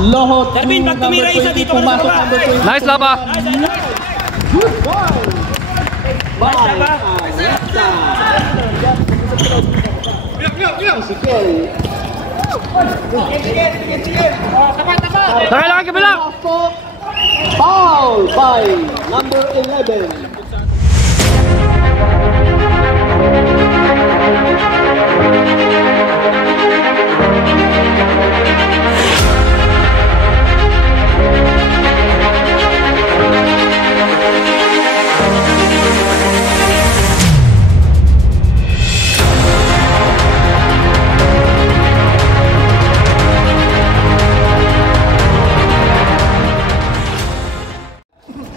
Lohot. Darwin, pag tumira isa dito ka na sa baba. Nice laba. Good boy. Nice laba. Si Kelly. Nakailangan ka bilang. Foul by number 11.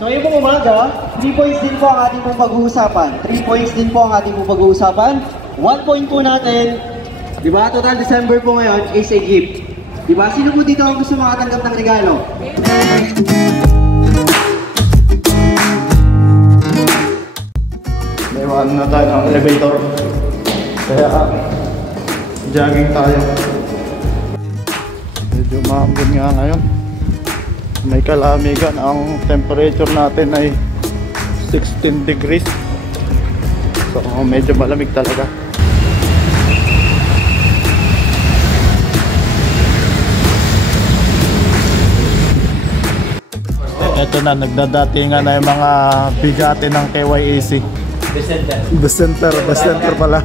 So ngayong pong umaga, 3 points din po ang ating pong pag-uusapan. 3 points din po ang ating pong pag-uusapan. 1 point po natin, di ba? Total December po ngayon is a gift. Di ba? Sino po dito ang gusto makatanggap ng regalo? May na tayo ng elevator. Kaya jogging tayo. Medyo maambon nga ngayon. May kalamigan, ang temperature natin ay 16 degrees. So medyo malamig talaga. Ito na, nagdadatingan na yung mga bigate ng KYAC. The center pala.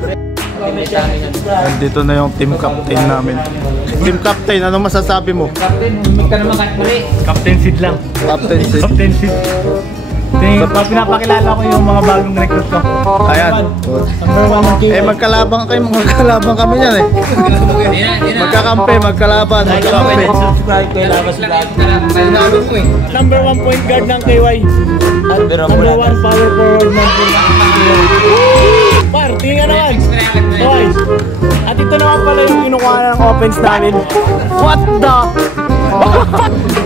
Nandito na yung team captain namin. Team captain, anong masasabi mo? Captain Sid lang. Captain Sid. Captain Sid. Pinapakilala ko yung mga bagong recruit ko. Ayan. Eh magkalabang kami yan eh. Magkakampi, magkalaban, magkakampi. Number 1 point guard ng KY. Number 1 power forward ng KY. Par, tingnan naman. Okay. At ito naman pala yung kinukuha ng offense namin. What the?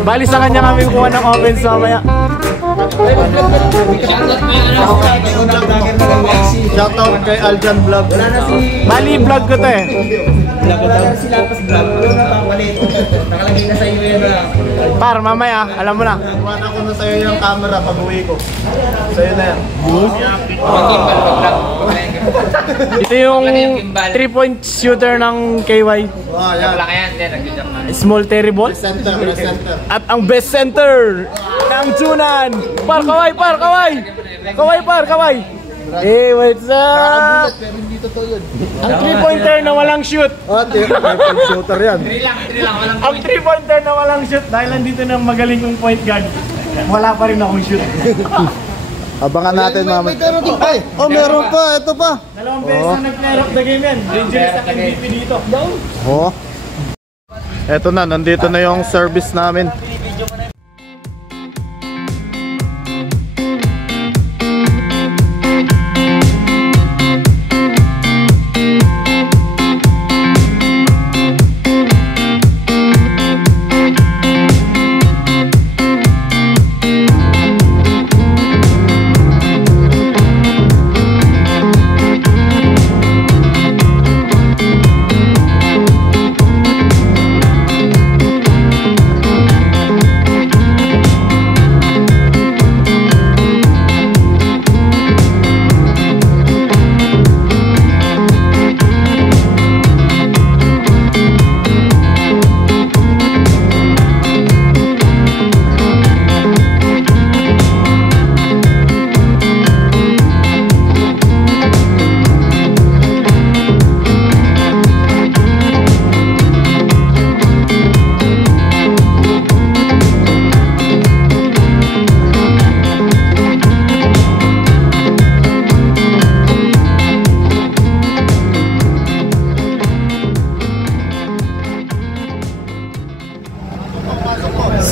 Bali sa kanya kami kukuha ng offense mamaya. Shoutout kay Aljan Vlog. Bali vlog ko to eh. Par, mamaya, alam mo na. Kuha ko na sa'yo yung camera pag uwi ko. Sa'yo na yan. Ito yung 3-point shooter ng KY. Oh, yan. Small terrible. Center. At ang best center ng Tunan. Par, kaway. Kaway. Eh, what's up? Ang 3-pointer na walang shoot. Oh, 3-point shooter yan. Ang 3-pointer na walang shoot. Dahil nandito ng magaling kong point guard. Wala pa rin akong shoot. Abangan natin mamaya. Ay, oh meron pa, ito pa. Dalawang beses na nag-player of the game yan. Dangerous ang MVP dito. Oh. Ito na, nandito na yung service namin.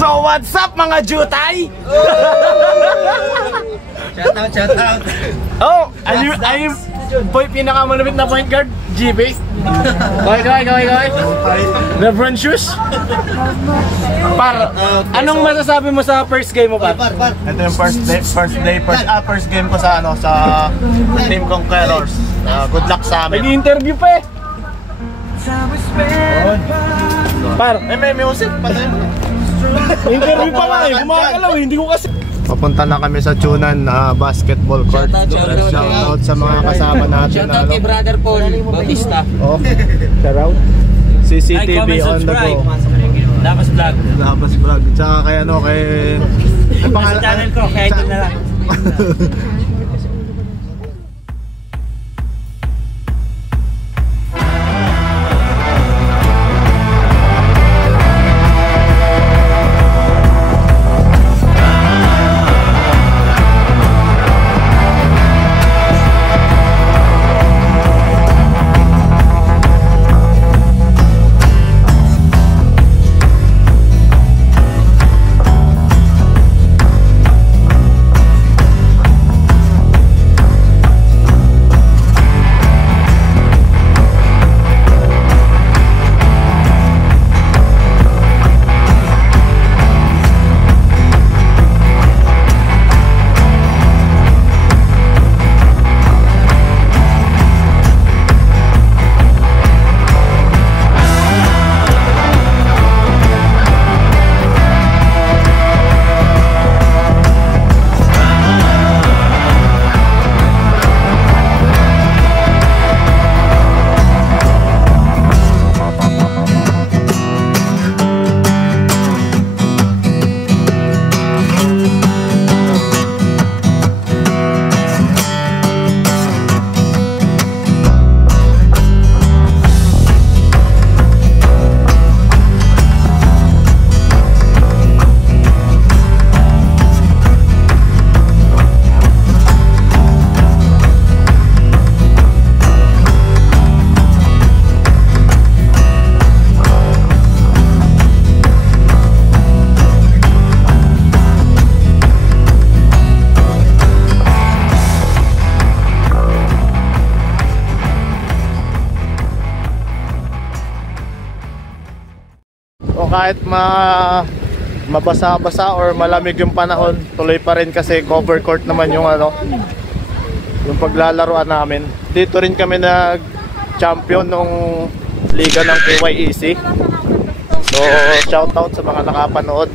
So what's up mga jutay? Shout out. Oh, ayun pinakamalupit na point guard, GB. Kaway. LeBron shoes. Par, anong masasabi mo sa first game mo, par? Ito yung first game ko sa sa Team Conquerors. Good luck sa amin. Nag-interview pa eh. Par, may music, patay mo. Interview pa nga eh, gumagalaw eh, hindi ko kasi. Papunta na kami sa Tunan na basketball court. Shoutout sa mga kasama natin. Shoutout kay Brother Paul Bautista. Okay. Shoutout. CCTV on the go. Labas vlog. Labas vlog. Tsaka kay ano, kay... Sa channel ko, kaya ito na lang. Kahit mabasa-basa or malamig yung panahon, tuloy pa rin kasi cover court naman yung ano, yung paglalaruan namin. Dito rin kami nag-champion nung liga ng KYEC. So shoutout sa mga nakapanood.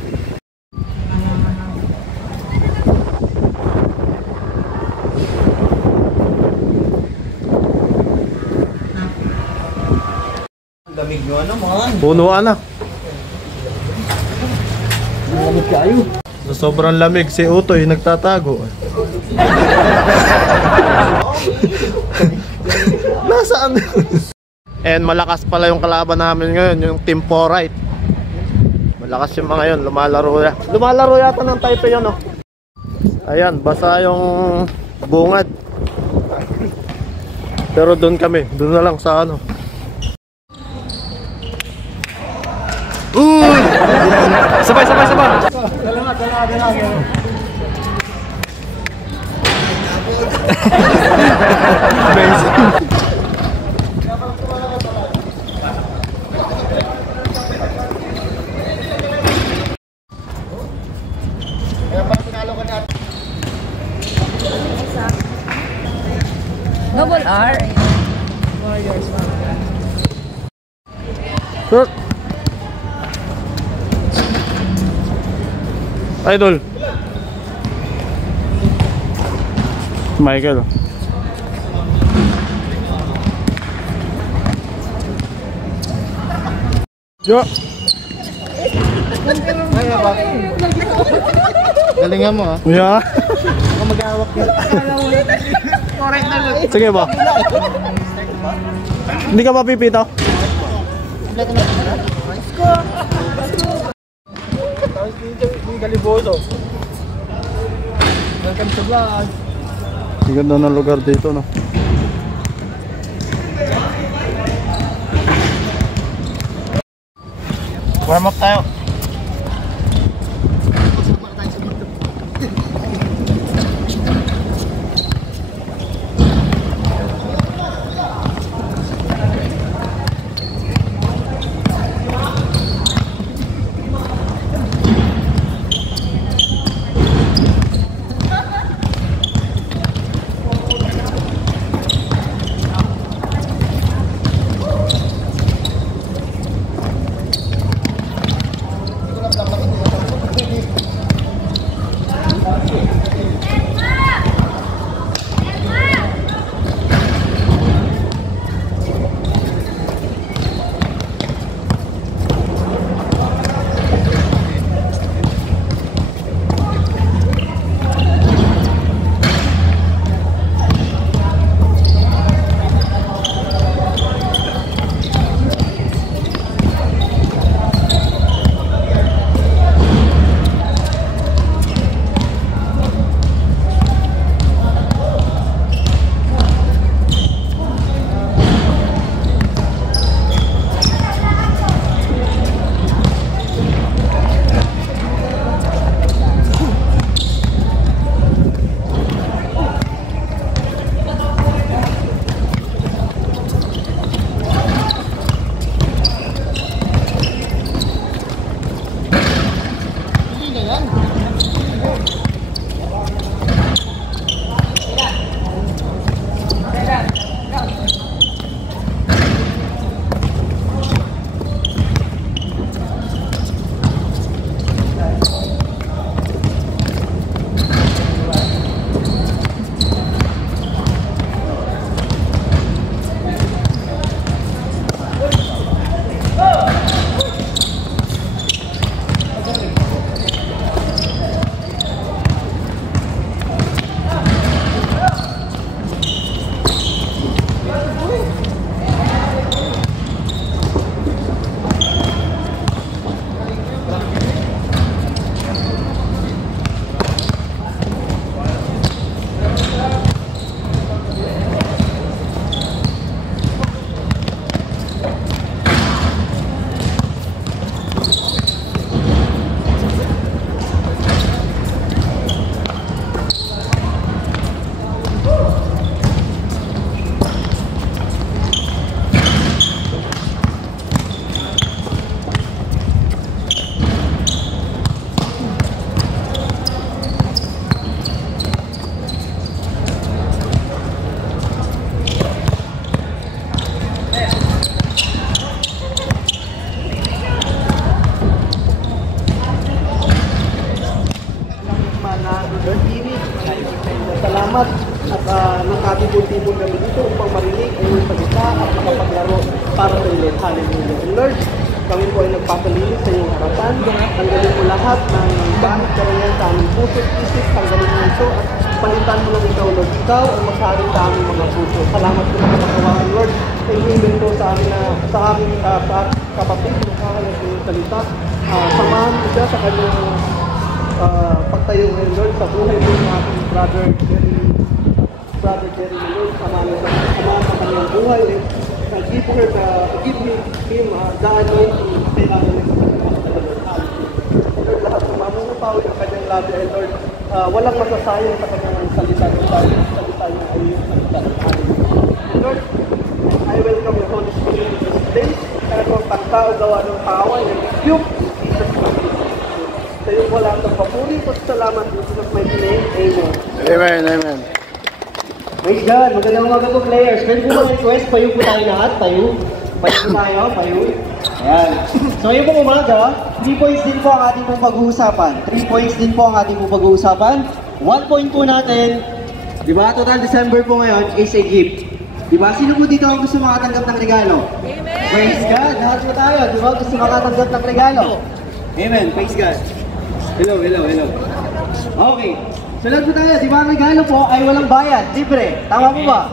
Lamig nyo ano mga? Punuan na. Sa sobrang lamig, si Utoy nagtatago. Nasaan? And malakas pala yung kalaban namin ngayon, yung Team Porite. Malakas yung mga yun, lumalaro yata ng Taipei yun, oh. Ayan, basa yung bungad. Pero doon kami, doon na lang sa ano. Uy! Sabay! Double R. Short. Idol. Michael. Yo. Galingan mo ha. Yeah. Mag-awak ka. Sige ba? Hindi ka mapipito? Galiboso. Welcome to vlog. Ang ganda ng lugar dito, no? Warm up tayo. Salamat at nakatipon-tipon kami dito upang marinig ang iyong salita at makapaglaro para sa iyo. Hallelujah. And Lord, kami po ay nagpapalinis sa iyong harapan. Tanggalin mo lahat ng bakit karayan sa aming puso at isip. Tanggalin mo ito at palitan mo lang ikaw, Lord. Ikaw ang magsari sa aming mga puso. Salamat po sa kapagawahan, Lord. Thank you sa amin sa aming kapatid na kakalas sa iyong salita. Samahan mo siya sa kanyang pagtayo ngayon, Lord, sa buhay mo ng aking brother Jerry, Lord, samahan sa kanyang buhay. Give him the anointing na kailangan ng Lord, lahat ng mamumupaw yung kanyang labi ay Lord, walang masasayang sa kanyang salita niya ay yung salita. Lord, I welcome the Holy Spirit in this place. Kaya kung pagkao gawa ng paway ng rebuke, Jesus Christ. Sa iyo po lahat ng papuri at salamat in Jesus' mighty name. Amen. Amen, amen. Praise God. Magandang umaga po, players. Pwede po request, payo po tayo lahat. Payo po tayo, payo. Ayan. So ngayon pong umaga, 3 points din po ang ating pong pag-uusapan. 3 points din po ang ating pong pag-uusapan. 1 point po natin, di ba? Total December po ngayon is a gift. Di ba? Sino po dito ang gusto makatanggap ng regalo? Amen! Praise God. Lahat po tayo. Di ba? Gusto makatanggap ng regalo? Amen. Praise God. Hello. Okay. So lahat po tayo, di ba ang regalo po ay walang bayad, libre. Tama po ba?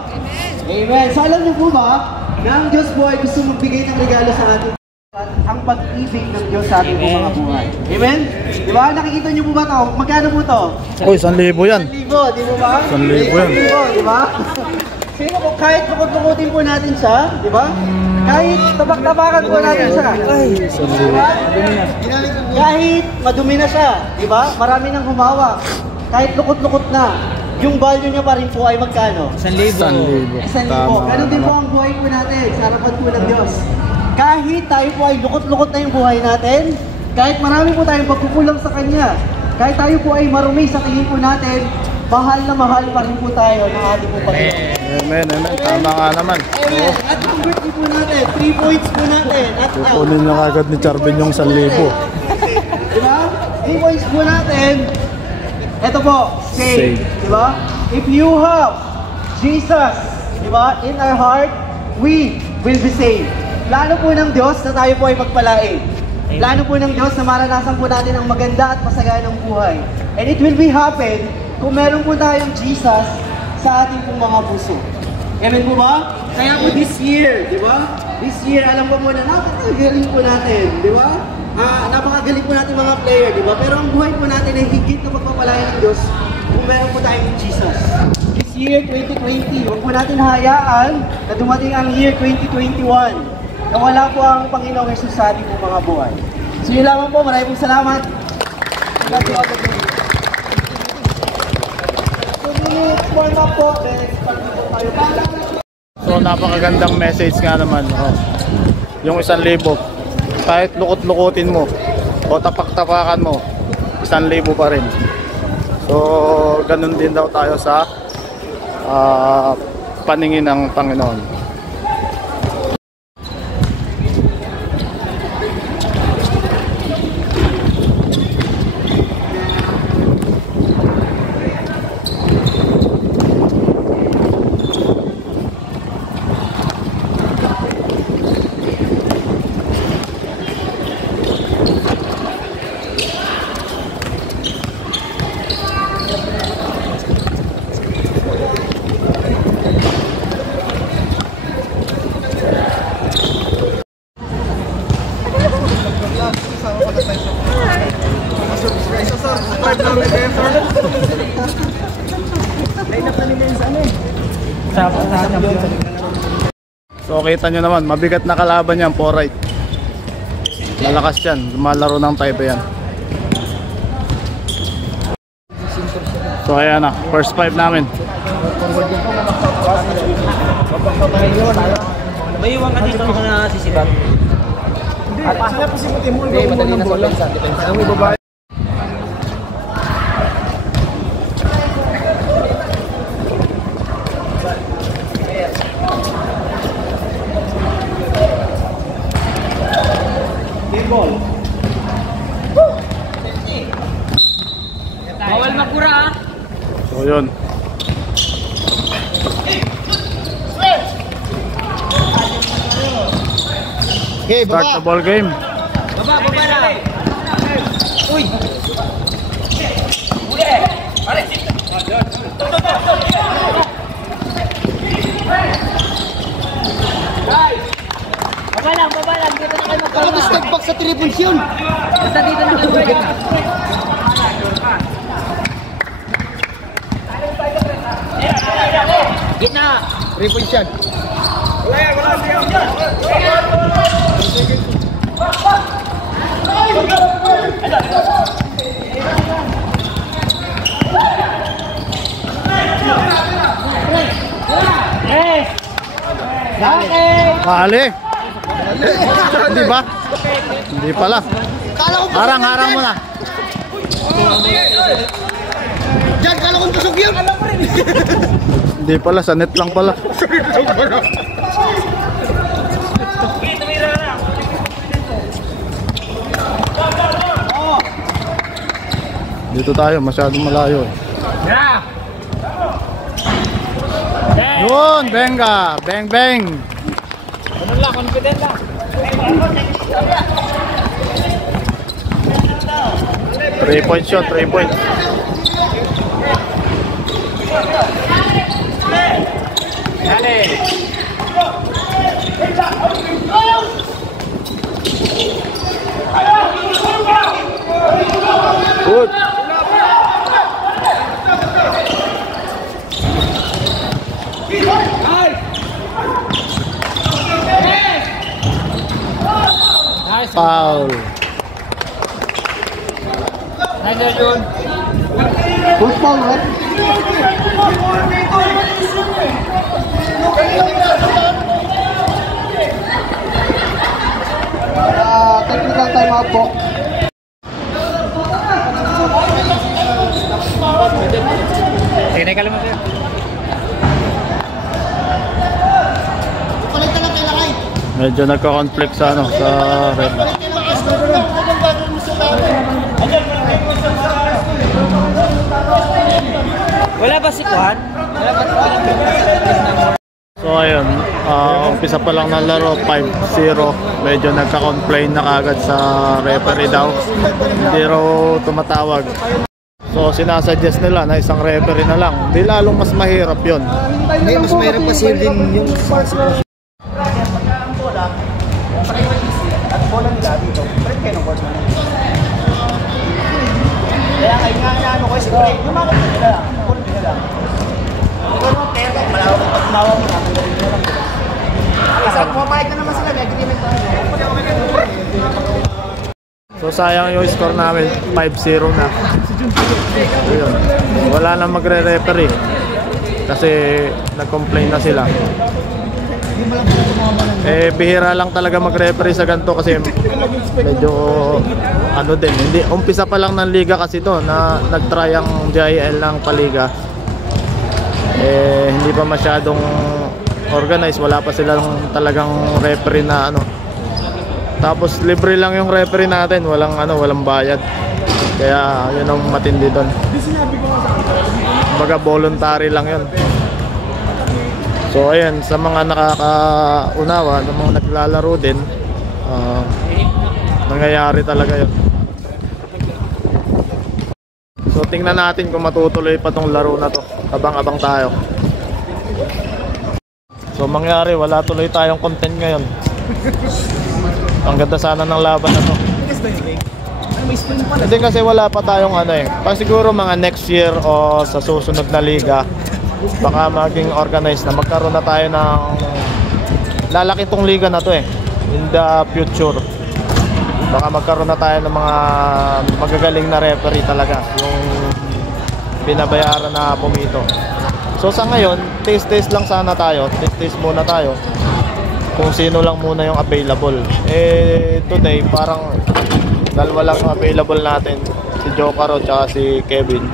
Amen. So alam niyo po ba na ang Diyos po ay gusto magbigay ng regalo sa ating ang pag-ibig ng Diyos sa ating mga buhay. Amen? Di ba? Nakikita niyo po ba ito? Magkano po ito? Uy, 1,000 yan. 1,000, di ba? 1,000 yan. 1,000, di ba? Sino po, kahit lukot-lukutin po natin siya, di ba? Kahit tabak-tabakan po natin siya. Diba? Kahit madumi na siya, di ba? Marami nang humawak. Kahit lukot-lukot na, yung value niya pa rin po ay magkano? 1,000. 1,000. Ganun din po ang buhay po natin sa harapan po ng Diyos. Kahit tayo po ay lukot-lukot na yung buhay natin, kahit marami po tayong pagkukulang sa Kanya, kahit tayo po ay marumi sa tingin po natin, mahal na mahal pa rin po tayo ng ating po Panginoon. Amen, amen. Tama nga naman. Amen. At ang birthday po natin, 3 points po natin. At Kukunin na kagad ni Charvin yung 1,000. Diba? 3 points po natin. Ito po, save. Diba? If you have Jesus, diba, in our heart, we will be saved. Plano po ng Diyos na tayo po ay pagpalain. Plano po ng Diyos na maranasan po natin ang maganda at masaganang buhay. And it will be happen kung meron po tayong Jesus sa ating pong mga puso. Amen po ba? Kaya po this year, di ba? This year, alam ko muna, napakagaling po natin, di ba? Napakagaling po natin mga player, di ba? Pero ang buhay po natin ay higit na pagpapalayan ng Diyos kung meron po tayong Jesus. This year, 2020, huwag po natin hayaan na dumating ang year 2021 na wala po ang Panginoong Jesus sa ating mga buhay. So yun lamang po, maraming salamat. God bless you. Warm up po, So napakagandang message nga naman. Yung 1,000, kahit lukot-lukutin mo o tapak-tapakan mo, 1,000 pa rin. So ganun din daw tayo sa paningin ng Panginoon. So kita nyo naman, mabigat na kalaban yan, 4-right. Lalakas yan, lumalaro ng Taipei yan. So ayan na, first 5 namin. May iwan ka dito na sisibag. Sila po si Timur, madali na sa lansa. Ang ibaba. Bawal makura. So yun. Okay, Start the ball game. Baba na. Uy. Baba lang. Dito na kayo magkalma. step back sa 3 points yun. Basta dito na kayo magkalma. Gitna. 3 points yan. Mali. Hindi ba? Hindi pala. Harang mo na. Diyan, kala kong tusok yun. Hindi pala, sa net lang pala. Dito tayo, masyadong malayo. Yun, benga, bang bang. Ano lang, confident lang. 3 points shot, 3 points. Good. Foul. Nice, John. Push ball, right? Technical time out po. Tinay ka lang mo sir. Medyo nagka-conflict sa ano, sa red. Wala ba si Kuhan? So ayun, umpisa pa lang ng laro, 5-0. Medyo nagka-complain na kagad sa referee daw. Hindi raw tumatawag. So sinasuggest nila na isang referee na lang. Hindi lalong mas mahirap yun. Hindi, mas mahirap kasi din yung Kaya kayo nga ano ko, siyempre, yung mga kapatid nila lang, kulit nila lang. Pero pero, malawag ang pagmawag mo, ang galing nila lang. Kasi pumapayag na naman sila, may agreement tayo. So sayang yung score namin, 5-0 na. Ayun. Wala na magre-referee kasi nag-complain na sila. Hindi mo lang pala tumama ng bihira lang talaga mag-referee sa ganito kasi medyo ano din, hindi umpisa pa lang ng liga kasi to na nag-try ang JIL ng paliga. Hindi pa masyadong organized, wala pa silang talagang referee na ano. Tapos libre lang yung referee natin, walang bayad. Kaya yun ang matindi doon. Kumbaga voluntary lang yun. So ayan, sa mga nakakaunawa, sa mga naglalaro din, nangyayari talaga yun. So tingnan natin kung matutuloy pa tong laro na to. Abang-abang tayo. So mangyari, wala tuloy tayong content ngayon. Ang ganda sana ng laban na to. Hindi kasi wala pa tayong pag siguro mga next year o sa susunod na liga, baka maging organized na, magkaroon na tayo ng lalaki tong liga na to in the future. Baka magkaroon na tayo ng mga magagaling na referee talaga, yung binabayaran na pumito. So sa ngayon, taste lang sana tayo, taste muna tayo kung sino lang muna yung available. Today parang dalawa lang available natin, si Jokaro at si Kevin.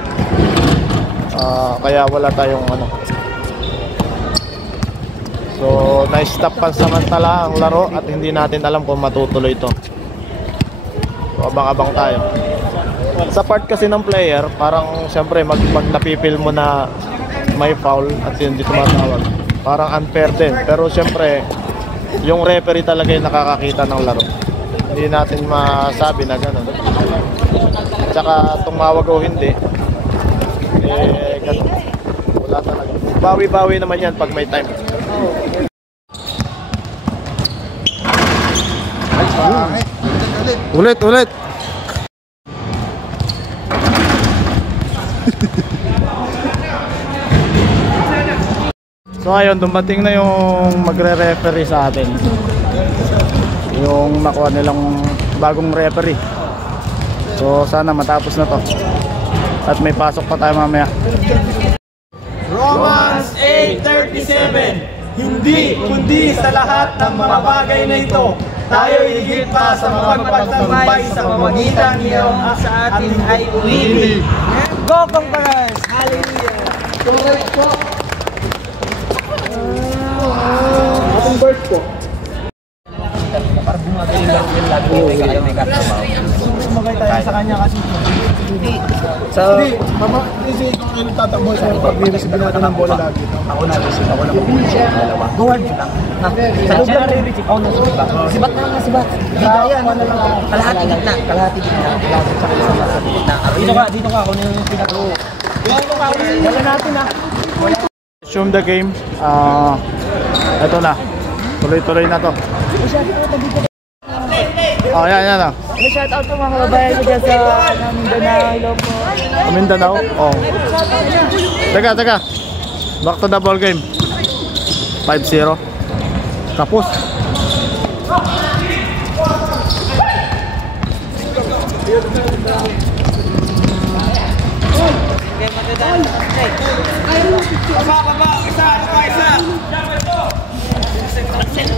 Kaya wala tayong So na-stop pansamantala ang laro at hindi natin alam kung matutuloy ito. So abang-abang tayo. Sa part kasi ng player, parang siyempre pag napipil mo na may foul at hindi tumatawag, parang unfair din. Pero siyempre yung referee talaga yung nakakakita ng laro. Hindi natin masabi na gano'n. Tsaka tumawag o hindi, ganun. Wala talaga. Bawi-bawi naman yan pag may time. Ulit. So ayun, dumating na yung magre-referee sa atin. Yung nakuha nilang bagong referee. So sana matapos na to. At may pasok pa tayo mamaya. Romans 8:37. Hindi kundi sa lahat ng mga bagay na ito, tayo higit pa sa mapagtagumpay sa pamamagitan niyong sa atin ay umibig. Go Conquerors! Hallelujah! Correct po. Ating bird po. Sumagay tayo sa kanya kasi hindi, mama, kasi yung tatakbo siya pag-receive natin ng bola lagi. Ako na dalawa. Guard lang. Sa lugar na rin, ako na sumibat. Sibat na lang na sibat. Kalahati gitna. Kalahati sa gitna. Dito ka, ako na yung pinag-o. Dala natin Resume the game. Ito na. Tuloy-tuloy na to. Oh, yan na. Shout out to mga kababayan ko dyan sa Mindanao. Hello po. Mindanao? Oh. Teka. Back to the ball game. 5-0. Tapos.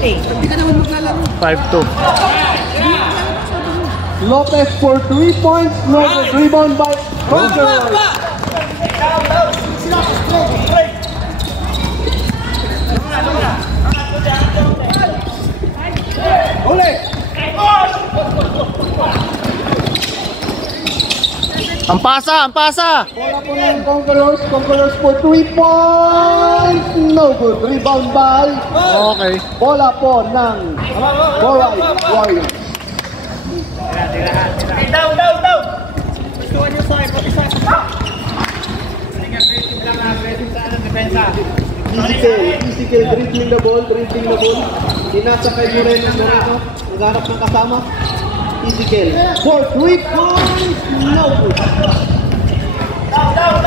Hindi ka naman maglalaro. 5-2. Lopez for 3 points. Lopez rebound by Conquerors. Ang pasa! Bola po ng Conquerors for 3 points. No good. Rebound by. Okay. Bola po ng Borite Warriors. Down! Ezekiel dribbling the ball. Inasakay Moreno. Naghanap ng kasama. Ezekiel for 3 points. No good. Down!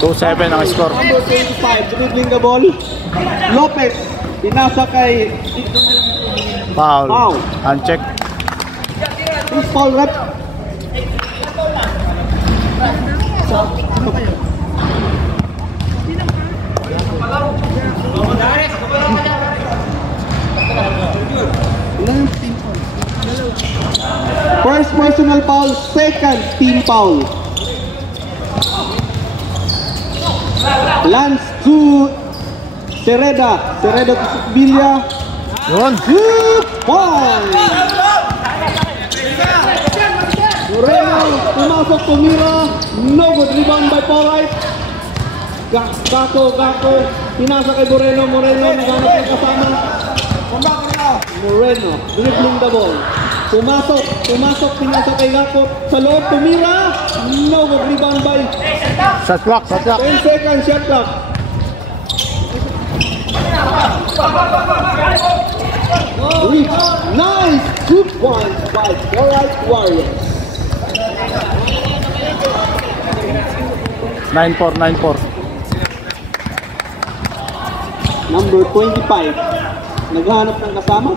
2-7 ang score. Number 25 dribbling the ball. Lopez. Inasakay. Foul. Uncheck. Please foul rep. First personal foul, second team foul. Lance to Sereda to Villa. Yun. 2 points. Moreno, pumasok, tumira. No good, rebound by Polite. Gako, pinasa kay Moreno, naghanap ng kasama. Moreno, dribbling the ball. Pumasok, pinasa kay Gako. Sa loob, tumira. No good, rebound by. Shot clock. 10 seconds, shot clock. Nice! 2 points by Polite Warriors. 9-4. Number 25. Naghahanap ng kasama?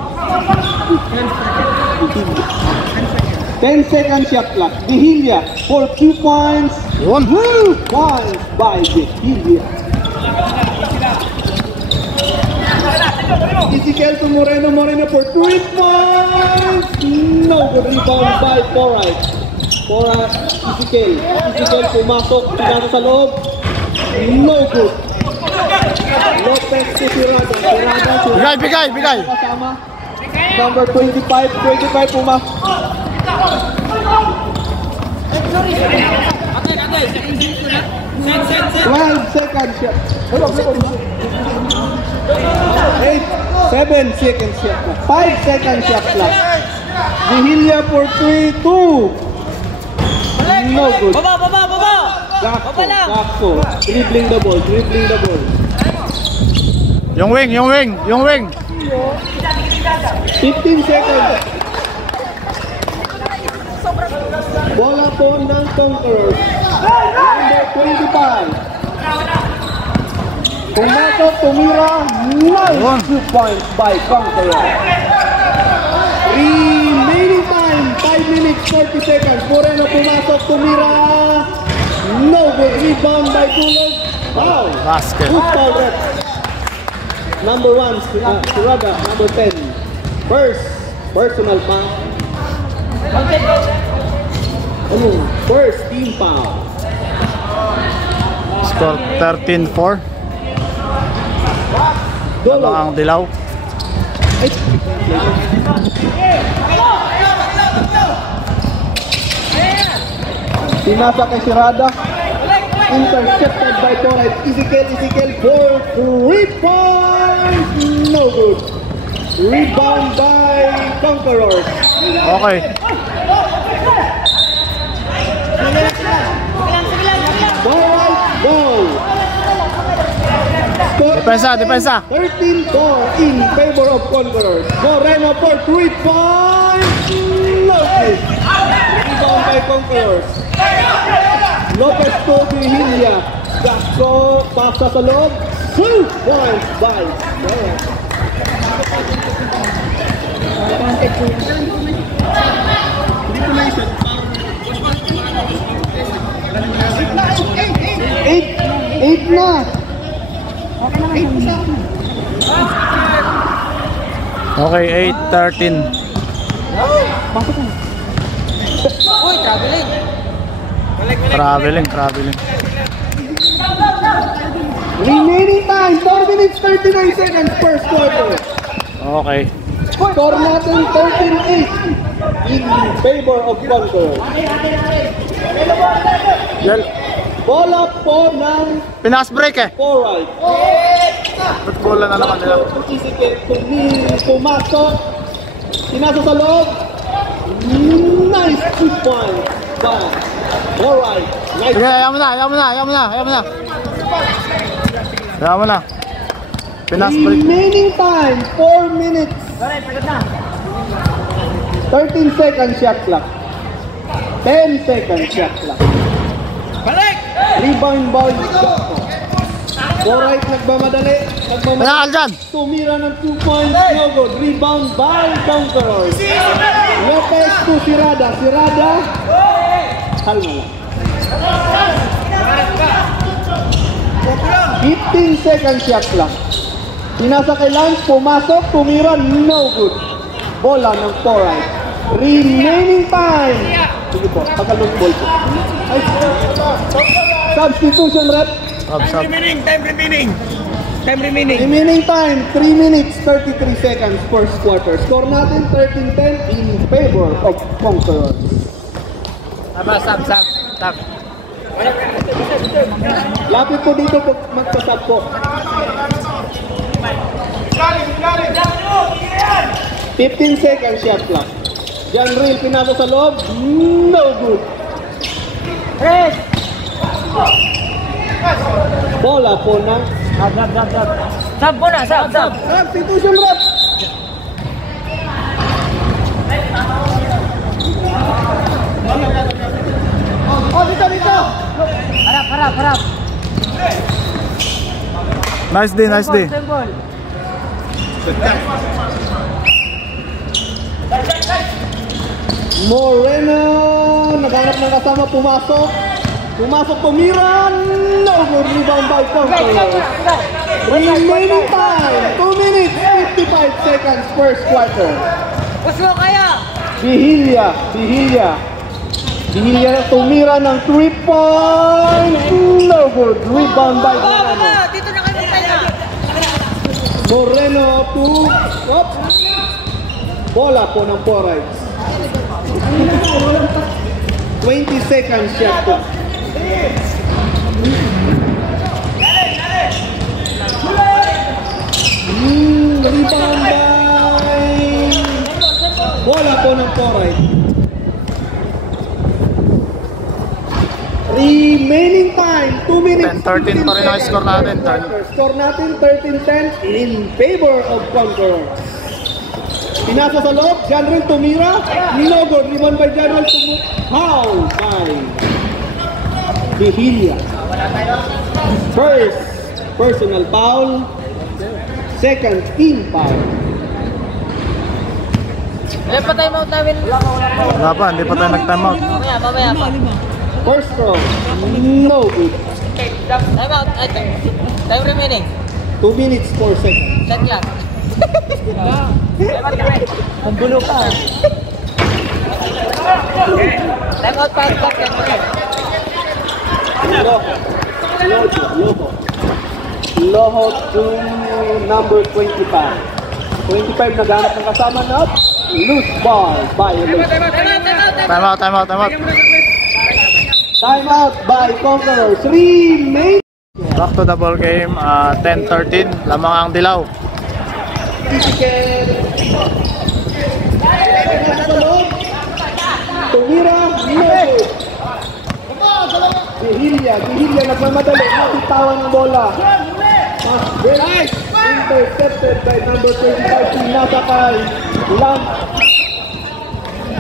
10 seconds shot clock. Dihilya for 2 points. 2 points by Dihilya. Ezekiel to Moreno for 3 points. No good, rebound by Polite. Ezekiel pumasok, pinasa sa loob. No good. Lopez to Sirada. Bigay. Kasama. Number 25 pumasok. 12 seconds shot. 7 seconds shot clock. 5 seconds shot clock. Dihilya for 3-2. No good. Baba! Gakpo. Dribbling the ball. Yung wing. 15 seconds. Bola po ng Conquerors. Number 25. Pumasok, tumira. Nice 2 points by Conquerors. Remaining time, 5 minutes, 40 seconds. Moreno pumasok, tumira. No good, rebound by Tulog. Foul. Basket. Good foul rep. Number 1, Siraga. Number 10. First, personal foul. First team foul. Score 13-4. Dolo. Ang dilaw. Pinasa kay Sirada. Intercepted by Polite. Ezekiel for 3 points. No good. Rebound by Conquerors. Okay. Polite goal. Depensa. 13-4 in favor of Conquerors. Moreno for 3 points. No good. Rebound by Conquerors. Lopez to Dihilya. Gasco, pasa sa loob. 2 points by Moreno. 8 na. Okay, 8-13. Traveling. Remaining time, 4 minutes, 39 seconds first quarter. Okay. Score natin 13-8 in favor of Conquerors. Bola po ng Pinas break eh. Polite. Ba't bola na naman nila? Pumasok. Pinasa sa loob. Nice 2 points. Polite. Nice. Sige, ayaw mo na. Pinas break. Remaining time, 4 minutes. 13 seconds shot clock. 10 seconds shot clock. Rebound by Gakpo. Polite nagmamadali. Manakal dyan. Tumira ng 2 points. No good. Rebound by Conquerors. Lopez to Sirada. Halma lang. 15 seconds shot clock. Pinasa kay Lance. Pumasok. Tumira. No good. bola ng Porite. Remaining time. Sige po, tagalog ball po. Ay, substitution rep. Time remaining. Remaining time, 3 minutes, 33 seconds, first quarter. Score natin 13-10 in favor of Conquerors. Stop. Lapit po dito po, magpasap po. 15 seconds shot clock. John Real, pinasa sa loob. No good. Bola po ng Sab muna, sab. substitution rep. Oh, dito. Harap. Nice day. Symbol. Moreno, naghanap ng kasama, pumasok, tumira, no good, rebound by Conquerors. Remaining time, 2 minutes, 55 seconds, first quarter. Mas mo kaya? Bihilya, tumira ng 3 points, no good, rebound by Moreno. Dito na kayo kaya. Moreno to, bola po ng Porite. 20 seconds shot clock. Rebound by bola po ng Porite. Remaining time 2 minutes. 10-13 pa rin ang score natin. Score natin 13-10 in favor of Conquerors. Pinasa sa loob, Janrel tumira, no good, rebound by Janrel, foul by Bihilya. First, personal foul. Second, team foul. Wala pa time out namin. Wala pa, hindi pa tayo nag-timeout. Mamaya pa. First throw, no good. Time out. Time remaining. 2 minutes, 4 seconds. Set lang. Ang gulo ka. Time out pa. Loho to number 25. 25 naghanap ng kasama na loose ball violation. Timeout. Time out by Conquerors. Remain. Back to the ball game, 10-13, lamang ang dilaw. Tumira, no. Bihilya nagmamadali, napitawan ng bola. Intercepted by number 25, pinasa kay Lamp.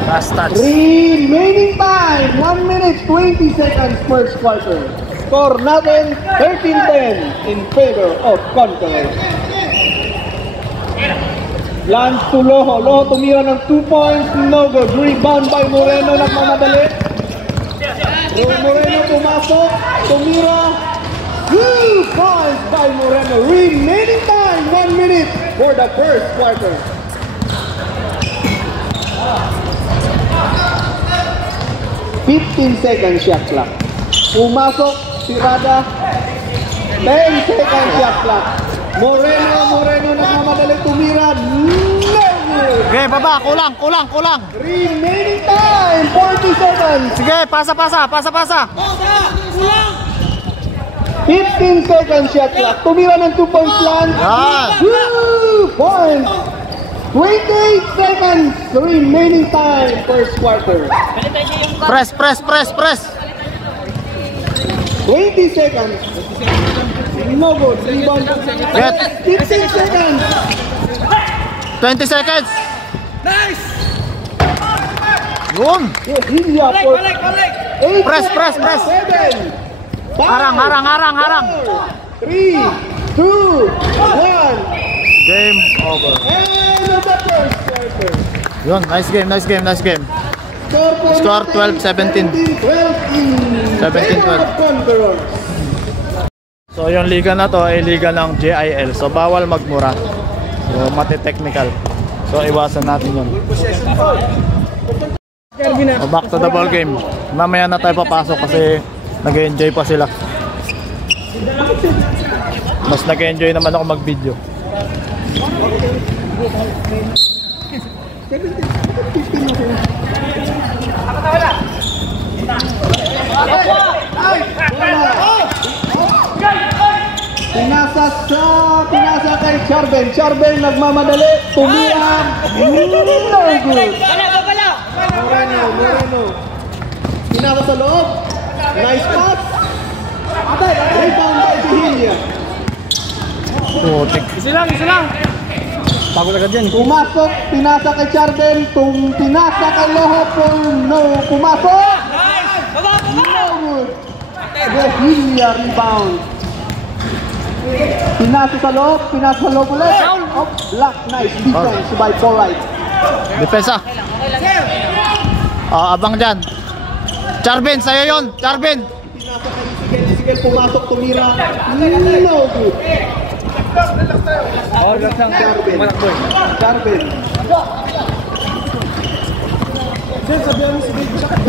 Last touch. Remaining time, 1 minute 20 seconds first quarter. Score natin 13-10 in favor of Conquerors. Lance to Loho. Loho tumira ng 2 points. No good. Rebound by Moreno. Nagmamadali. Moreno pumasok. Tumira. 2 points by Moreno. Remaining time 1 minute for the first quarter. $15 seconds shot clock. Pumasok. Tirada. 10 seconds shot clock. Moreno nagmamadali tumira. No good. Okay, baba, kulang. Remaining time 40 seconds. Sige, pasa. 15 seconds shot clock. Tumira ng 2 points lang. Yan. 2 points. 28 seconds remaining time first quarter. Press. 20 seconds. No good. Rebound. Get. 15 seconds. 20 seconds. Yun. Bihilya for 8 Press. 7. Harang. 3, 2, 1. Game over. End of the first quarter. Yun, nice game. Score 12-17. 17-12. So yung liga na to ay liga ng JIL. So bawal magmura. So mati-technical. So iwasan natin yun. So, back to the ball game. Mamaya na tayo papasok kasi nag-enjoy pa sila. Mas nag-enjoy naman ako mag-video. Pinasa kay Charben. Charben nagmamadali. Tumira. No good. Moreno. Pinasa sa loob. Nice pass. Rebound by Virginia. Isa lang. Bago agad yan. Pumasok. Pinasa kay Charben. Pinasa kay Loho. Pumasok. No good. Virginia rebound. Pinasa sa loob ulit. Oh, block, nice defense by Polite. Depensa. Abang dyan. Charben, sa'yo yun. Charben. Pinasa kay Isigel, pumasok, tumira. No good. Charben.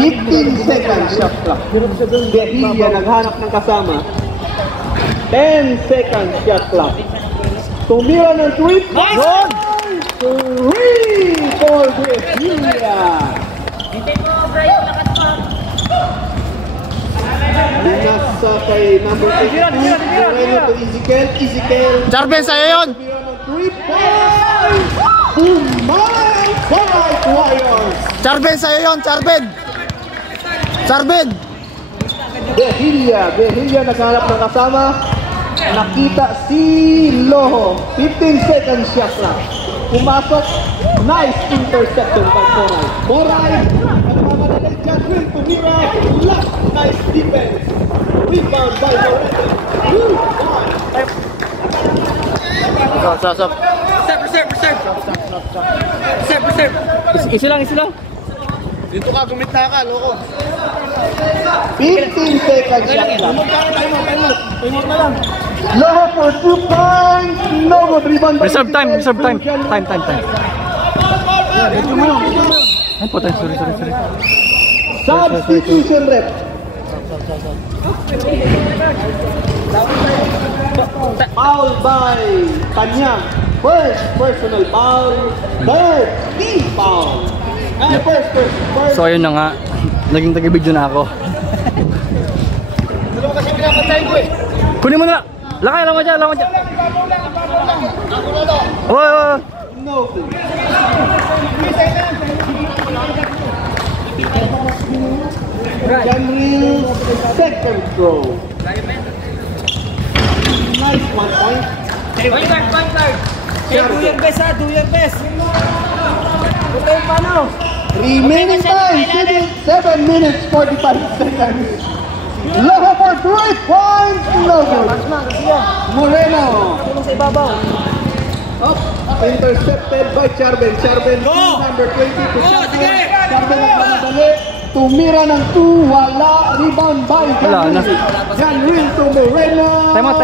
15 seconds shot clock. Behia naghanap ng kasama. 10 seconds shot clock. Tumira ng 3. Nice! 3 for Behia. Pinasa kay number 62. Moreno to Ezekiel. Charben, sa'yo yun. Tumira ng 3 points. Umay! Polite Warriors. Charben, sa'yo yun. Charben. Behia naghanap ng kasama. Nakita si Loho. 15 seconds shot clock. Pumasok. Nice interception by Moray. Nagmamadali dyan. Will tumira. Last nice defense. Rebound by Moreno. Sasap. Isa lang. Dito ka, gumit na ka, loko. 15 seconds shot clock. Loho for 2 points. No good rebound by Reserve time. Ezekiel. Time. Ay po tayo, sorry. Substitution rep. Foul by Tanyang. First personal foul. Third team foul. First. So ayun na nga, naging taga-video na ako. Kunin mo na! Lakay mo dyan! Oh. No. Jamril, second throw. Nice 1 point. Point guard. Do your best ha, do your best. Okay, paano? Remaining time, 7 minutes 45 seconds. Loho for 3 points. No good. Moreno. Tulong sa ibabaw. Up. Intercepted by Charben. Number 20 to Charben. Charben nagmamadali. Tumira ng 2. Wala. Rebound by Janril to Moreno. Time out.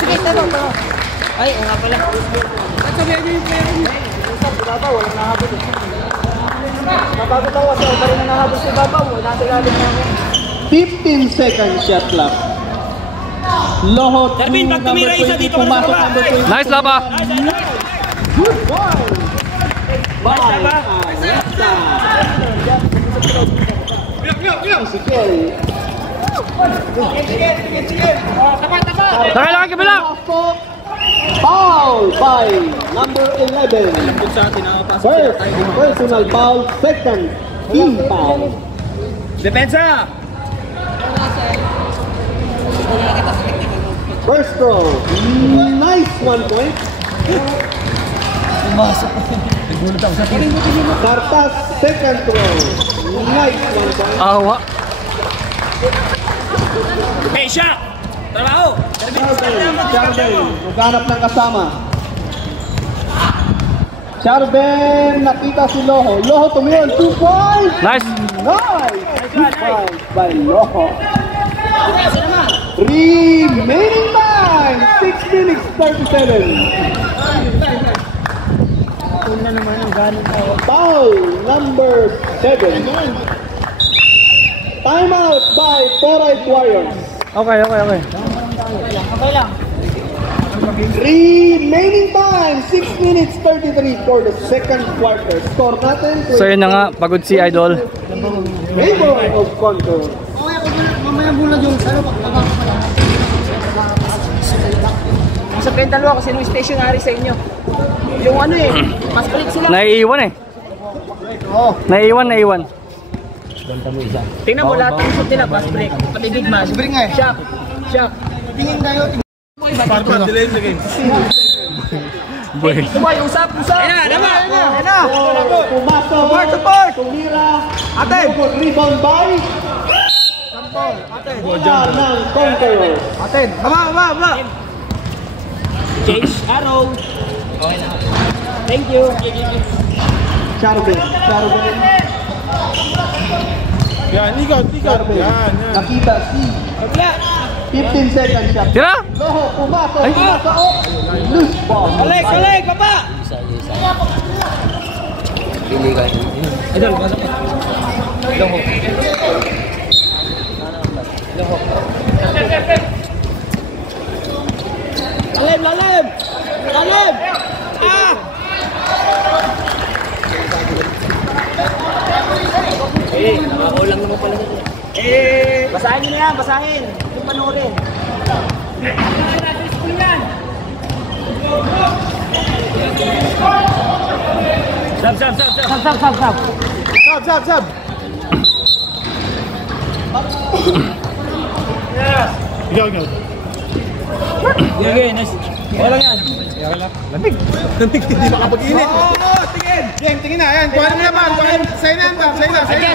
Sige, tama. Ay, oo nga pala. Sabihan niyo yung player niyo. Ibabaw, walang nahabot eh. Nabago daw kasi pa rin na nahabot sa ibabaw. Nasa ilalim na ako. 15 seconds shot clock. Loho. Darwin, pag tumira isa dito ka na sa baba. Nice laba! Good ball. Bye. Nakailangan ka bilang! Foul by number 11. First personal foul, second team foul. Depensa! First throw, nice 1 point. Kartas, second throw, nice 1 point. Awa! Hey, shot! Trabaho! Charben, maghanap ng kasama. Charben, nakita si Loho. Loho tumira 2 points. Nice! Nice! 2 points by Loho. Remaining time, 6 minutes 37. Kung na naman ang ganong tawag. Foul number 7. Timeout by Porite Warriors. Okay. Okay lang. Remaining time, 6 minutes 33 for the second quarter. Score natin. So yun na nga, pagod si Idol. Favor of control. Mamaya muna yung Sa kayong dalawa kasi nung stationary sa inyo. Yung ano eh, mas balik sila. Naiiwan eh. Naiiwan. Tingnan mo lahat ng shoot nila, pass break. Pati big man. Shot. tingin tayo. Parpa, delay the game. Boy, usap. Ayan na. Pumasok. Support. Tumira. Aten. Rebound by. Aten. Wala ng Conqueror. Aten. Baba. Change arrow. Okay na. Thank you. Charbel. Yan, ikot. Yan. Nakita si. 15 seconds shot. Tira. Loho, pumasok. Loose ball. Kolek, baba. Pili ka. Idol, pasok ka. Loho. Lalim. Nakaulang naman pala nito. Basahin nyo na yan, basahin. Yung panoorin. Sab. Ikaw. Okay, nice. Wala yan. Lamig, hindi makapag-init. Tingin na. Yan, kuhanin mo naman. Sa'yo na.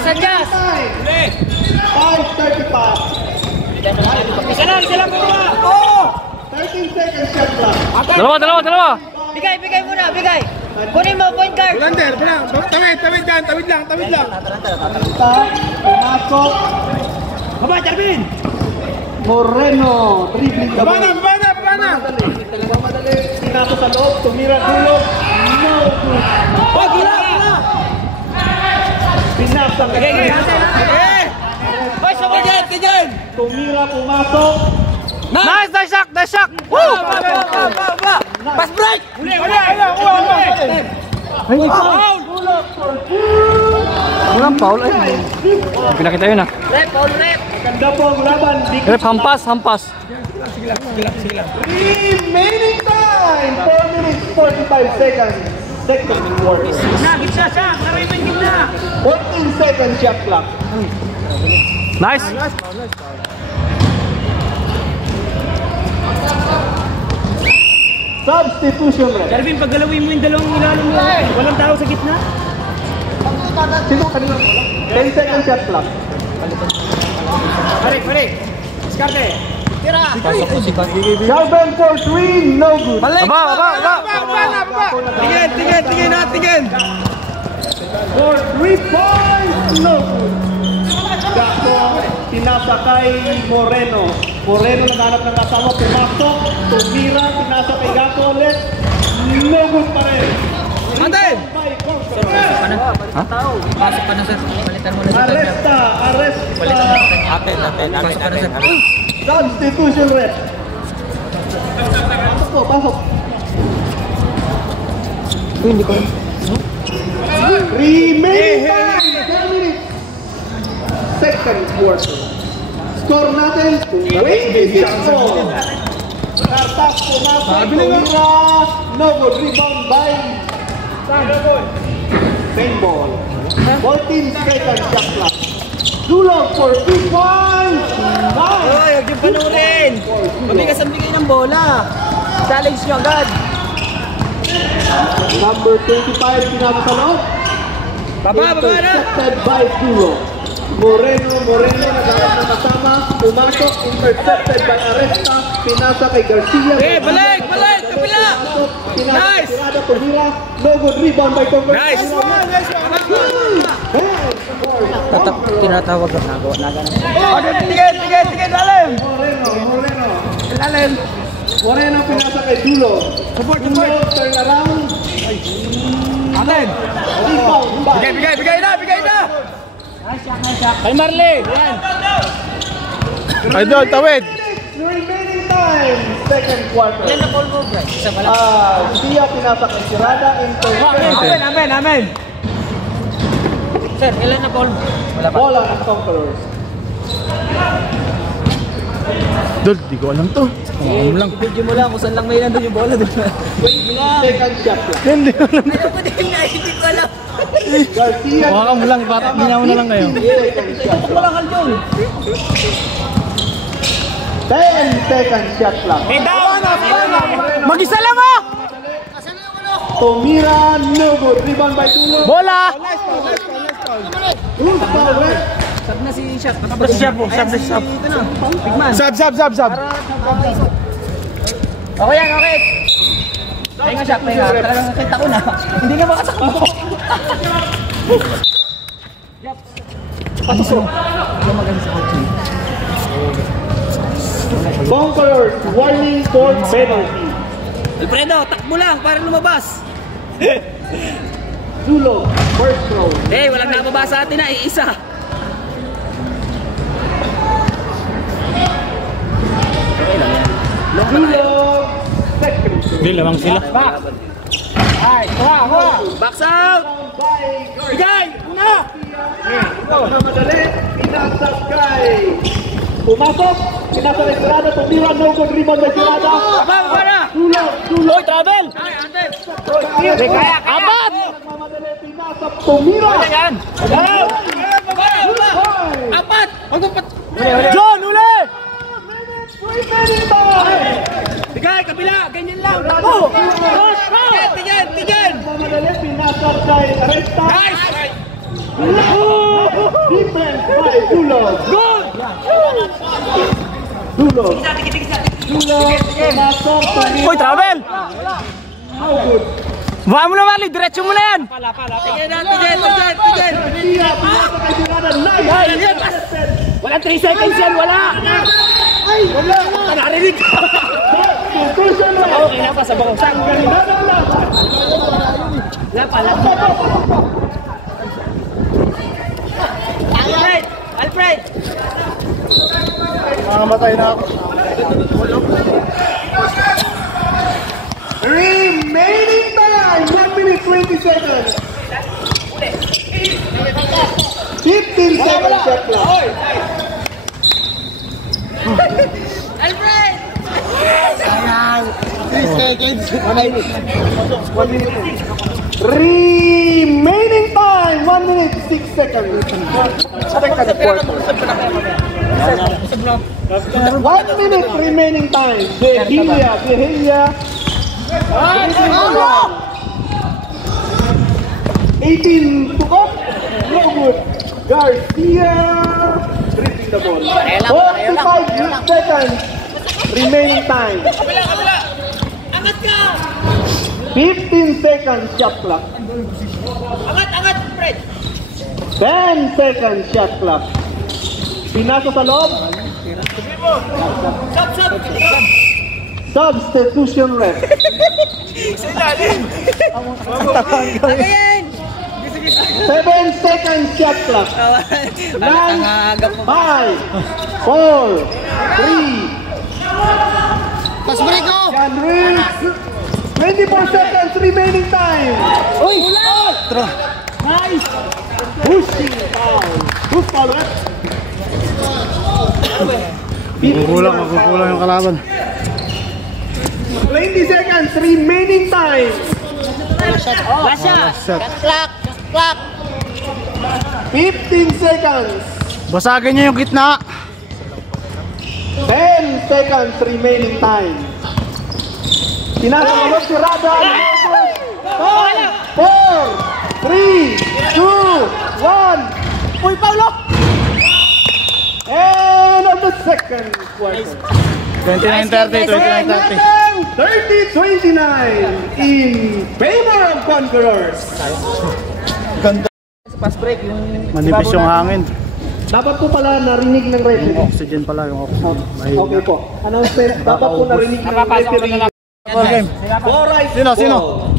Adjust. 5:35. Isa lang po. 13 seconds shot clock. Dalawa. Bigay muna. Kunin mo point guard. Bulander. Tawid lang. Pumasok. Baba, Jarvin. Moreno. Dribbling the ball. Bana. Madali. Pinako sa loob. Tumira dulo. No good. Oh, gila. Pinasa ka. Boy, sabay dyan. Tumira, pumasok. Nice shot. Woo! Ba. Pass break. Walang foul ay. Pinakita yun ah. Foul. Ganda po ang laban. Rep, hampas. Remaining time. 4 minutes 45 seconds. Second quarter. Gitna siya. Naroy mo yung gitna. 14 seconds shot clock. Nice. Substitution rep. Jarvin, paggalawin mo yung dalawang ilalim mo. Walang tao sa gitna. Sino kanina? 10 seconds shot clock. Pare. Diskarte. Tira. Calvin for 3. No good. Baba. Tingin. For 3 points. No good. Gato, pinasa kay Moreno. Naghanap ng kasama, pumasok, tumira, pinasa kay Gato ulit. No good pa rin. Aten! By Conqueror. Pasok ka na sir. Balitan mo na sa Arresta. Aten. Pasok ka na sir. Substitution rep. Pasok. Hindi ko. Remaining time, 10 minutes. Second quarter. Score natin, 26 points. Kartas, pumasok, tumira. No good, rebound by same ball. 14 seconds shot clock. Dulog for 2 points. Hoy, huwag yung panurin. Mabigas ang bigay ng bola. Challenge nyo agad. Number 25, pinasa sa loob. Baba na. Intercepted by Dulog. Moreno, naghanap ng kasama, pumasok, intercepted by Arresta, pinasa kay Garcia. Balik, kapila! Nice! Tirada, tumira, no good, rebound by Conqueror. Nice! Tinatawag na tigil, lalim! Moreno, pinasa kay Dulo. Support. Turn around. Amen! Bigay na! Kay Marley! Yan! Idol, tawid! Remaining time, second quarter. Yan na ball mo, bro. Isa pala. Dia pinasak ng sirada, intercepted. Amen! Sir, ilan na ball mo? Wala pa. Bola ng Conquerors. Dol, di ko alam to. Video mo lang kung saan lang may nandun yung bola. Second shot lang. Hindi ko alam. Ayaw ko din na, hindi ko alam. Garcia. Huwag mo lang, minaw na lang ngayon. Second Wala kang yun. 10 second shot lang. Mag-isa lang mo! Tomira, no good. Rebound by Tulo. Bola! Who's foul, eh? Sab na si Shaq. Sab. Ito na. Bigman. Sab. Okay yan, okay. Pahinga Shaq, pahinga. Talagang nakita ko na. Hindi na makasakbo. Patusok. Hindi magaling sa coaching. Conquerors, warning for penalty. Alfredo, takbo lang para lumabas. Tulo, first throw. Eh, walang nababa sa atin na, iisa. Tulo, second throw. Hindi, lamang sila. Box out! Bigay! Una! Madali, pinasok kay. Pumasok, pinasok ng sirada. Tomira, no good. Rebound by sirada. Baba na! Tulo. Oy, travel! Apat! Nagmamadali, pinasok. Tomira. Yan! Apat! John, uli! Remaining time. Bigay, kabila! Ganyan lang! Tigil! Nagmamadali, pinasok kay Aresta. Defense by Tulo. Good! Tulo. Tulo, pinasok. Tomira. Oy, travel! How good. Baka mo na, Marley! Diretso mo na yan! Tigil! Garcia, pinasok kay sirada. Nice. Wala 3 seconds yan! Wala! Ay, wala. Narinig ka! Conclusion na. Okay na pa sa bako. Alfred! Mamamatay na ako. Remaining time, 1 minute 20 seconds. 15 seconds shot clock. Alfred! 3 seconds. 1 minute. Remaining time, 1 minute 6 seconds. Second quarter. 1 minute remaining time. Behia. 18 to go. No good. Garcia dribbling the ball. 45 seconds remaining time. Angat ka! 15 seconds shot clock. Angat, Fred! 10 seconds shot clock. Pinasa sa loob. Stop! Substitution ref. Again! 7 seconds shot clock. 9, 5, 4, 3. Pas break ko! 24 seconds remaining time. Uy! Nice. Pushing foul. Who's foul, ref? Magkukulang yung kalaban. 20 seconds remaining time. Lasha! Clock! 15 seconds. Basagin niyo yung gitna. 10 seconds remaining time. Pinasa si Rada. 5, 4, 3, 2, 1. Uy, Paulo! And on the second quarter. 29-30, 30-29 in favor of Conquerors. Pass break yung... Manipis yung hangin. Dapat po pala narinig ng referee. Oxygen pala yung oxygen. Okay po. Announcement, dapat po narinig ng referee. Game. Four right Sino? ball.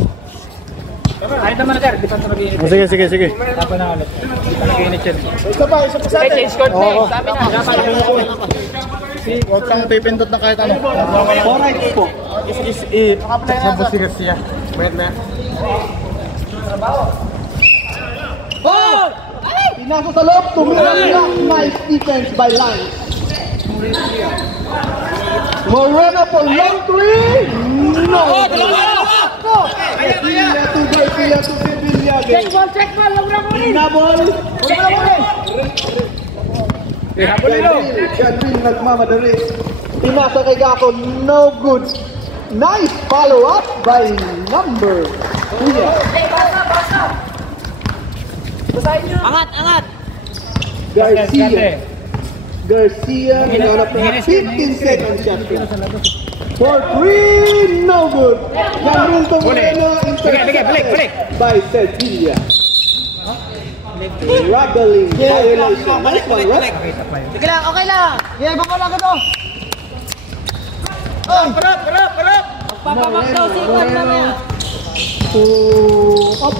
Kahit naman na sir, di pa ito mag-iinit. Oh, sige, sige, sige. Tapos na ulit. Di pa nag-iinit yun. Isa pa sa atin. Change court na eh. Oo. Sabi na. Huwag kang pipindot na kahit ano. Alright po. Sa busigas siya. Wait na. Pinasa sa loob, tumira nila. Nice defense by Lance. Moreno for long three. No. Sevilla to Garcia to Sevilla. Check ball, lagura mo rin. Pinabol. Janvin nagmamadali. Pinasa kay Gako, no good. Nice follow up by number 2. Angat. Garcia, hinanap na 15 seconds shot. For 3, no good. Janvin Moreno, intercepted by Sevilla. Struggling violation. Nice one, right? Sige lang, okay lang. Ginagawa mo lang ito. Parap. Magpapamak daw si Ikot namin. Up.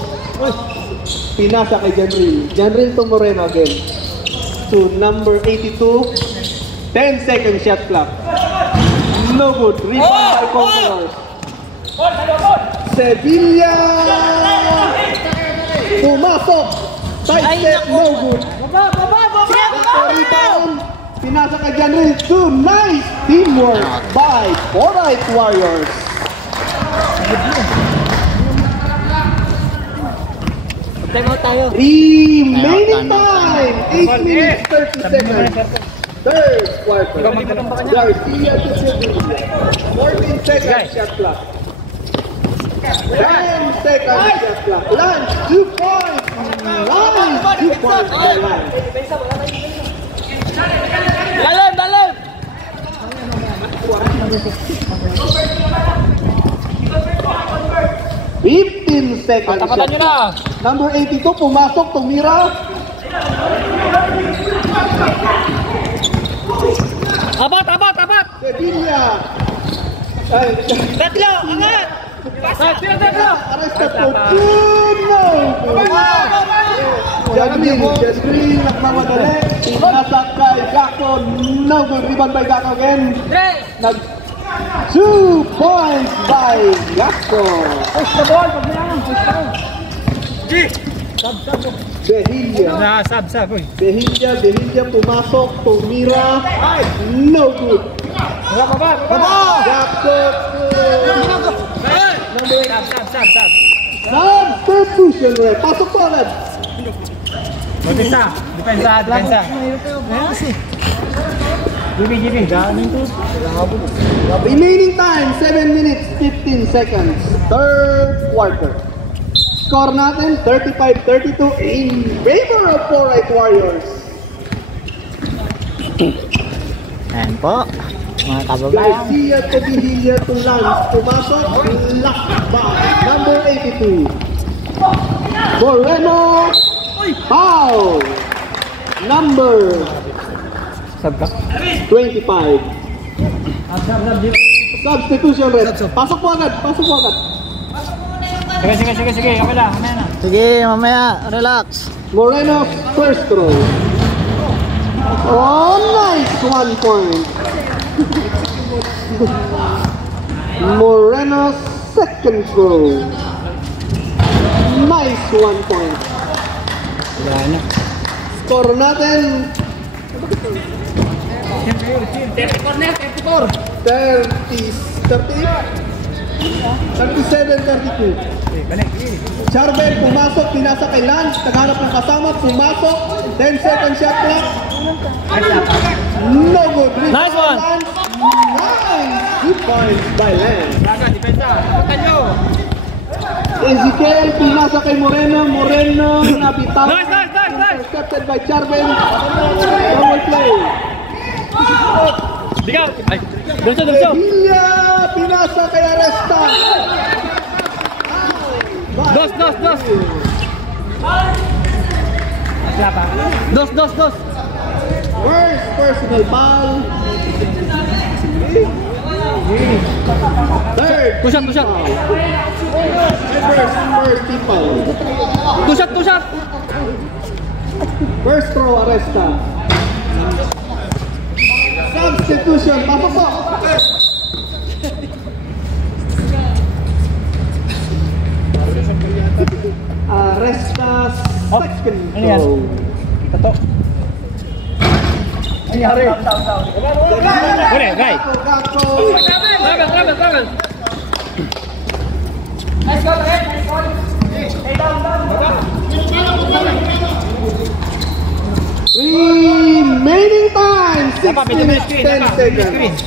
Pinasa kay Janril. Janril to Moreno again. To number 82. 10 second shot clock. No good. Rebound by Conquerors. Sevilla. Pumasok. Tight step. No good. Rebound. Pinasa kay Janril. To nice teamwork by Fortnite Warriors. Remaining time 8 minutes 30 seconds. Third quarter. Garcia to Sevilla. 14 seconds shot clock. 10 seconds shot clock. Lance 2 points. Nice 2 points by Lance. Dalam. 15 seconds shot Tapatan nyo na. clock. Number 82 pumasok, tumira. Abat. Sevilla. Ay, Tatlo, angat. arrested po. No. Jasmine nagmamadali. Nasa kay Gako. No good. Rebound by Gako again. Nag 2 points by Gako. Push the ball, pag nilang. Behilya. Sab. Behilya pumasok. Tumira. No good. Gako. Sab. Substitution rep. Pasok po agad. Depensa. Gibi. Remaining time 7 minutes 15 seconds. Third quarter. Score natin 35-32 in favor of Fortnite Warriors. Ayan po, mga kababayan. Garcia to Behilya to Lance. Pumasok. Lock by number 82. Moreno. Foul. Number 25. Substitution red. Pasok po agad. Sige, okay lang, na. Sige, mamaya. Relax. Moreno first throw. Oh, nice 1 point. Moreno second throw. Nice 1 point. Score natin 37-32. Charbel pumasok, pinasa kay Lance, naghanap ng kasama, pumasok, 10 second shot clock. No good. Nice one. Lance. Nice. Good points by Lance. Ezekiel, pinasa kay Moreno, nabitaw. Intercepted by Charbel. Double play. Diretso. Sevilla, pinasa kay Aresta. Dos. First personal foul. Third. Push up, push up. First team foul. Push up, push up. First throw, arresta. Substitution, pasok po. Arresta, second throw. Tato. Nangyari. Boleh, guys. Gato. Travel. 'Remaining time, 6 minutes, 10 seconds.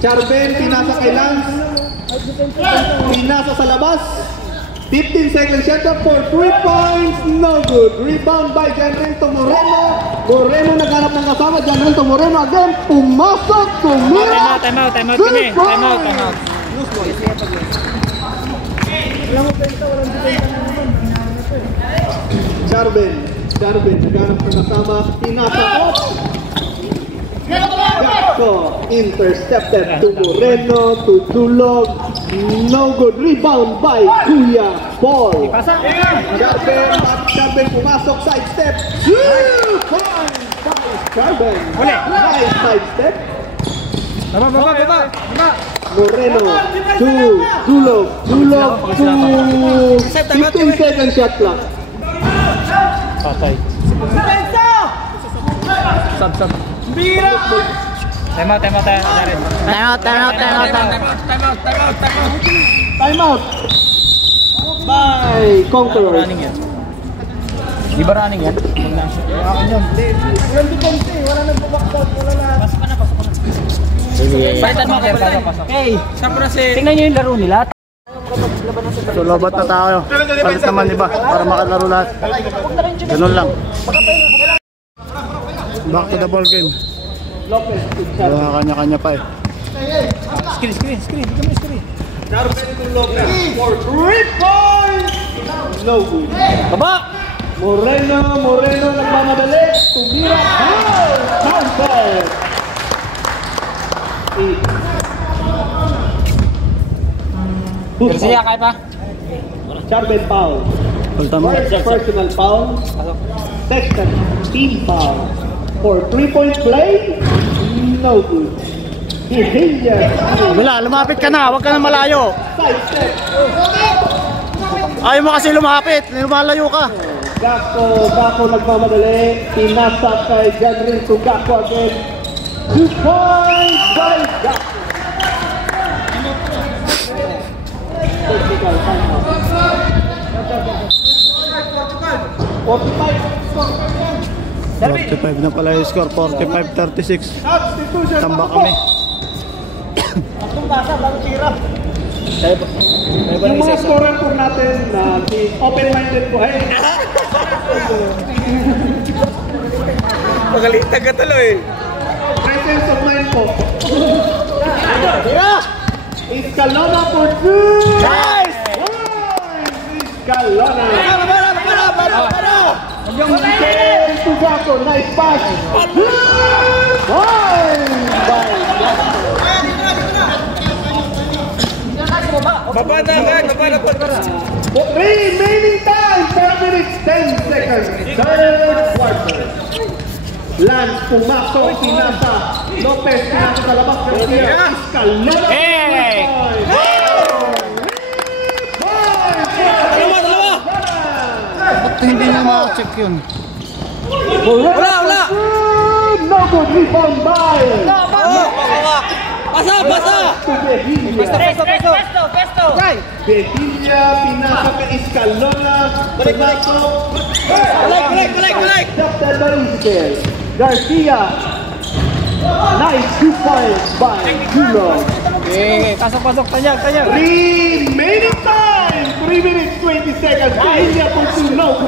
Charben, pinasa kay Lance. Pinasa sa labas. 15 seconds shot up for 3 points, no good. Rebound by Gianrento Moreno. Moreno naghanap ng kasama, Gianrento Moreno again. Pumasok, tumira. Time out kami. Time out. Charben, naghanap ng kasama. Pinasa up. Gato, intercepted to Moreno, to Dulog. No good. Rebound by Kuya Paul. Charben pumasok, sidestep. 2 points by Charben. Nice sidestep. Baba. Moreno to Dulog. Dulog to 15 second shot clock. Patay. Sub. Time out. By Conqueror. Di ba running yan? Palitan mo. Hey, tingnan nyo yung laro nila. So lobat na tayo. Palit naman iba para makalaro lahat. Ganun lang. Back to the ball game. Kanya-kanya pa eh. Screen. For 3 points. No good. Baba! Moreno nagmamadali. Tumira. Counter. Garcia, kaya pa? Charben foul. First personal foul. Second team foul. For 3-point play. No good. Wala, lumapit ka na. Huwag ka na malayo. Sidestep. Ayaw mo kasi lumapit. Lumalayo ka. Gaco nagmamadali. Pinasa kay Gianrento Gaco again. 2 points by Gaco. Technical timeout. 45 na pala yung score. 45-36. Tamba kami. Yung mga scorer po natin na open-minded po ay Magalitan ka tuloy. presence of mind po. Escalona for 2. Nice! Escalona. To Gaco, nice pass. Point by Gaco. Baba na. Remaining time, 4 minutes, 10 seconds. Third quarter. Lance pumasok, pinasa. Lopez pinasa sa labas. Escalona. Hey! Ba't hindi na makacheck yun? Wala! No good, rebound by. Basa! Pesto! Bedilla, pinasa kay Escalona. Pumasok. Balik! Captain Bariskel. Garcia. Nice 2 points by Julo. Okay, pasok. Tanya. Remaining time, 3 minutes, 20 seconds. Bedilla for Julo.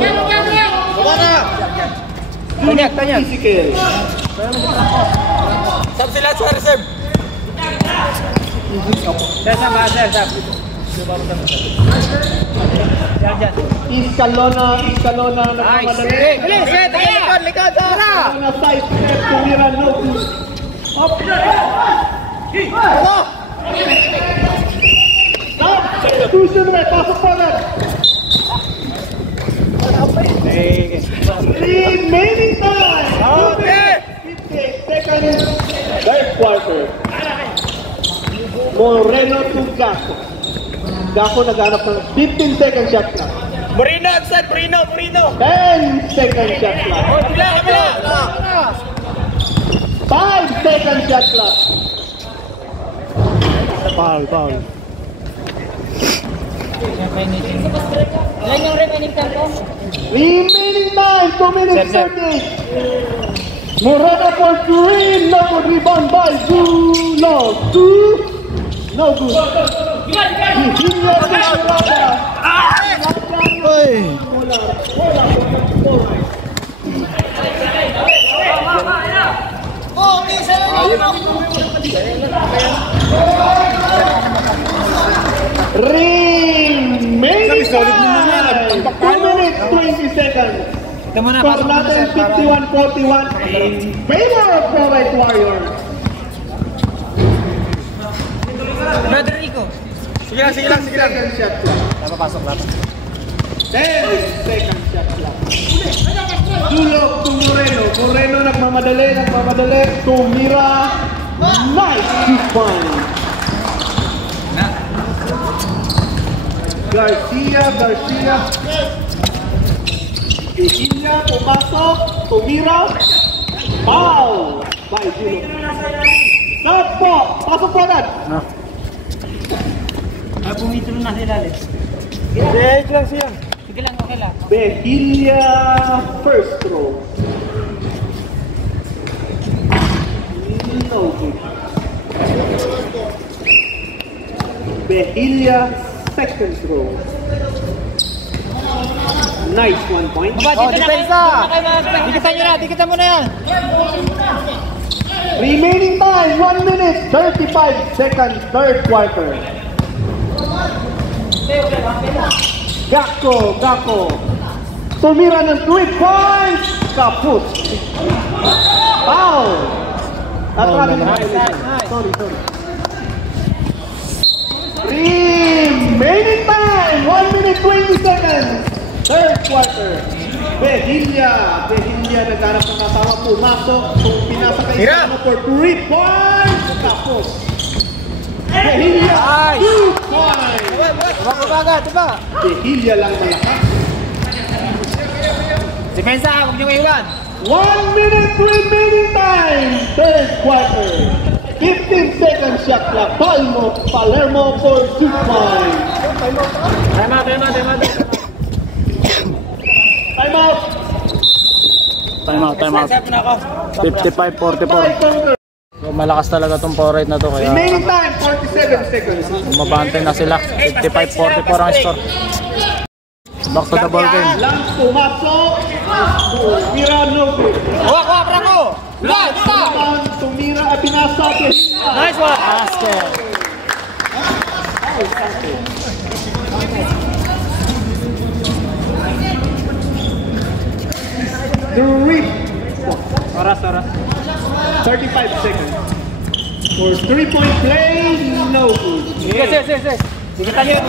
Tanya. Bariskel. Sab sila sa reserve. Sab. Escalona nagmamadali. Bilis! Likod! Na side step, tumira no good. Substitution may pasok pa na. Remaining time. 58 seconds. Third quarter. Moreno to Gaco. Gaco naghanap ng 15 second shot clock. Moreno, outside, Moreno. 10 second shot clock. 5 second shot clock. Foul. Ilan yung remaining time ko? Remaining time, 2 minutes 30. Moreno for 3, no good, rebound by Zulo. 2, no good. Virginia to Miranda. Remaining time, 2 minutes 20 seconds. Score natin 51-41 in favor of Pro-White Warriors. Brother Rico. Sige lang. Second shot clock. Napapasok. 10 second shot clock. Zulo to Moreno. Moreno nagmamadali. Tumira. Nice defense. Garcia. Virginia, pumasok. Tumira. Foul by Zulo. Stop po. Pasok po agad. Pumitro na sila ulit. Sige lang, okay lang. Behilya first throw. No good. Behilya second throw. Nice 1 point. Dikitan mo na yan. Remaining time 1 minute 35 seconds third quarter. Gakko. Tumira ng 3 points. Kaput. Foul. Sorry. Remaining time 1 minute 20 seconds. Third quarter. Behilya nagharap ng kasama, pumasok. Kung pinasa kay kasama for 3 points. Kaput. Behilya 2 points. Diba? Behilya lang malakas. Depensa, huwag nyo iwan. 1 minute remaining time. Third quarter. 15 seconds shot clock. Palermo for 2 points. Time out. Time out. 55-44. So, malakas talaga tong forward na to, kaya Remaining time 47 seconds. mabantay na sila. 55-44 ang score. Back to the ball game. Lang pumasok. Tumira no good. Wak, Franco! Tumira pinasa. Nice one! Basket. The rip. Oras. 35 seconds. For 3-point play, no good. Sige. Dikitan nyo.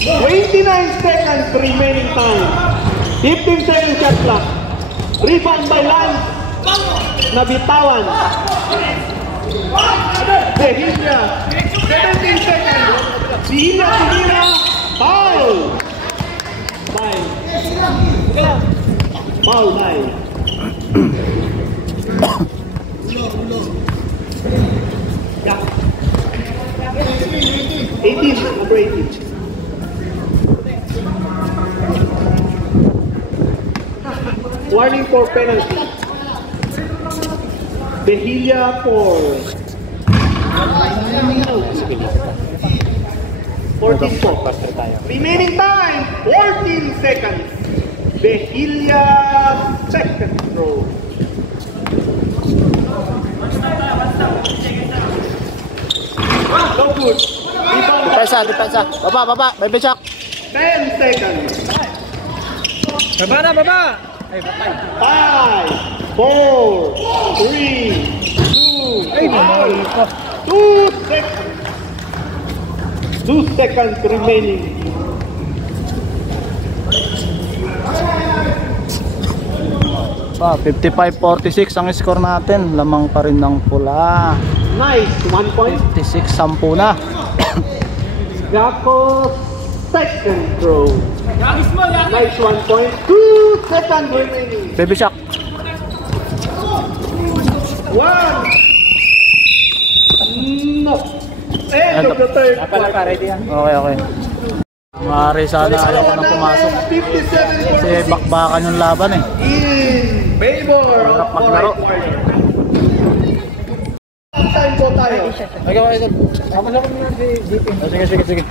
29 seconds remaining time. 15 seconds shot clock. Rebound by Lance. Nabitawan. Behilya. 17 seconds. Behilya tumira. Foul. Foul by. Yeah. 18, number 18. Warning for penalty. Behilya for 14 remaining time 14 seconds. Behilya second throw. No good. Depensa. Baba. May bitchak. 10 seconds. Baba! 5, 4, 3, 2, Ay, namahal pa. 2 seconds remaining. Pa, 55-46 ang score natin. Lamang pa rin ng pula. Nice, 1 point. 56-10 na. Gako, second throw. Nice 1 point. 2 seconds remaining. Baby Shark. 1. No. End of the third quarter. Okay. Maaari sana ayaw ko na pumasok. 57 Kasi bakbakan yung laban eh. in favor of maglaro. Time po tayo. Okay, idol. Kamasok mo na si GP. Sige.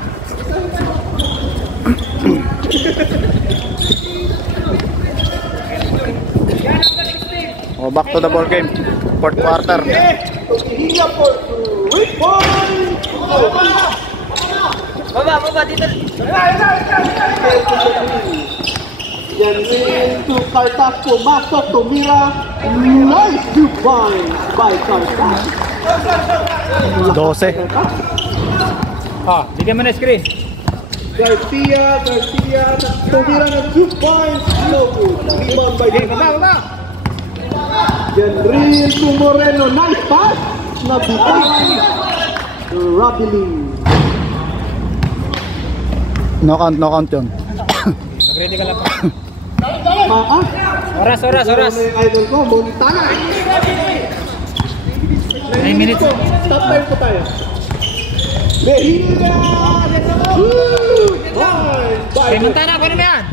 Back to the ball game. Fourth quarter. Hiya for 3 points. Baba, dito. Yan rin to Cartas, pumasok, tumira. Nice divine by Cartas. 12. Bigyan mo na screen. Garcia, tumira ng 2 points. No good. Rebound by Cartas. Yan rin to Moreno. Nice pass. Nabitay. Rabili. No count yun. Mag-ready ka lang pa. Oras. Oras. Ano yung idol ko? Montana. 9 minutes. Stop time po tayo. Behira! Hey, Montana, kunin mo yan!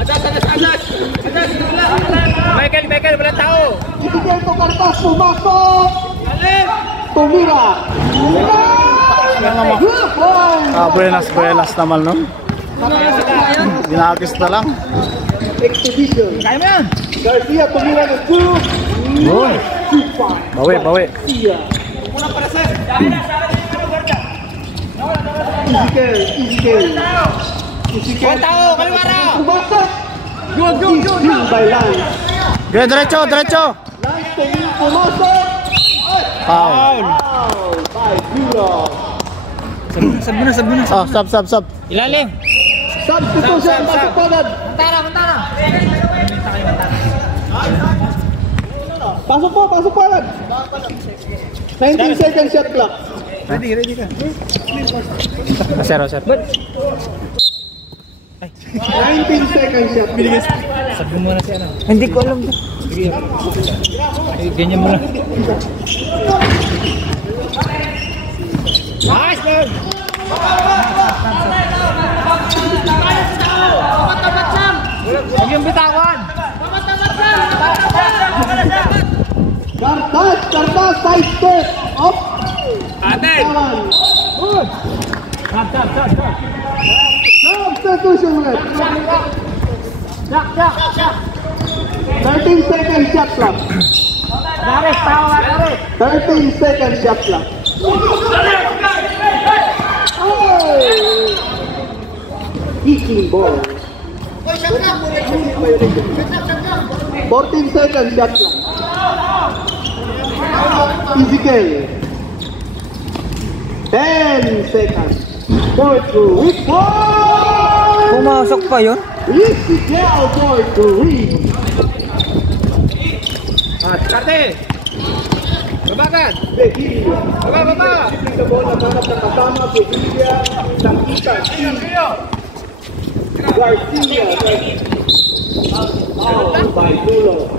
Atas! Michael, walang tao! Ibigay ko Cartas, pumasok! Tumira! Buenas naman no? Ginagis na lang. Exhibition. Kaya mo yan! Garcia, tumira ng 2. Uy. Bawi. Garcia. Ezekiel. Walang tao! Kaliwara! Pumasok! Good by Lance. Okay, diretso! Lance, pumasok! Foul. By Zero. Sab mo na. Oh, stop. Ilalim! Substitution, pasok pagad. Montana! Pasok pagad. 19 seconds shot clock. Ready ka. Sir. 19 seconds shot clock. Sabi mo na siya na. Hindi ko alam. Ganyan mo lang. Nice, man! Huwag yung bitawan! Cartas, side step. Up. Atin! Good. Substitution ulit. 13 seconds shot clock. 13 seconds shot clock. Kicking ball. 14 seconds shot clock. Ezekiel. 10 seconds. 4 to report. Pumasok pa yun? Ezekiel for 3. Kate! Babagan! Begilia. Baba! Shifting the ball, naghanap ng kasama. Begilia. Nakita. Garcia. Foul by Zulo.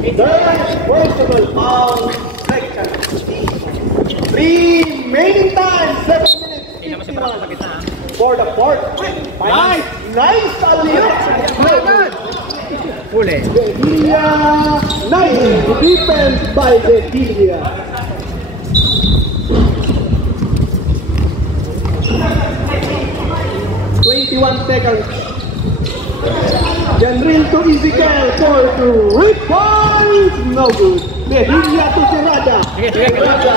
Third personal foul. Second. Remaining time. 7 minutes. 51. For the fourth. Nice alley-oop. Huli. Begilia. Nice defense by Begilia. Seconds. Janril to Ezekiel, 4 to Rippon. No good. Behilia to Serrada. Serrada.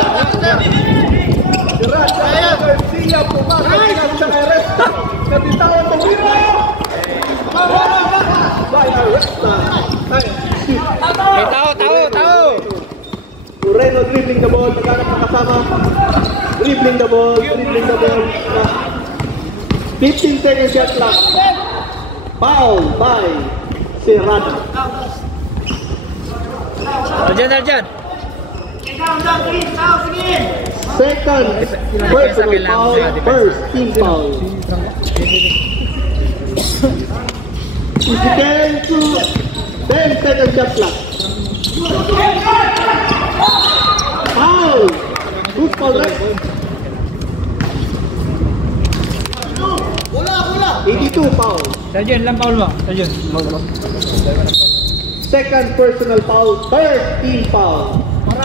Garcia pumasok sa Aresta. Nabitawan to Wiro. By Aresta. Tao! dribbling the ball, naghanap ng kasama. Dribbling the ball. 15 seconds shot clock. Foul by Serrano. Arjan. Second personal foul, first team foul. Ezekiel to 10 second shot clock. Foul! Good foul, right? 82 foul. Arjan, lang foul mo. Arjan. Second personal foul, third team foul.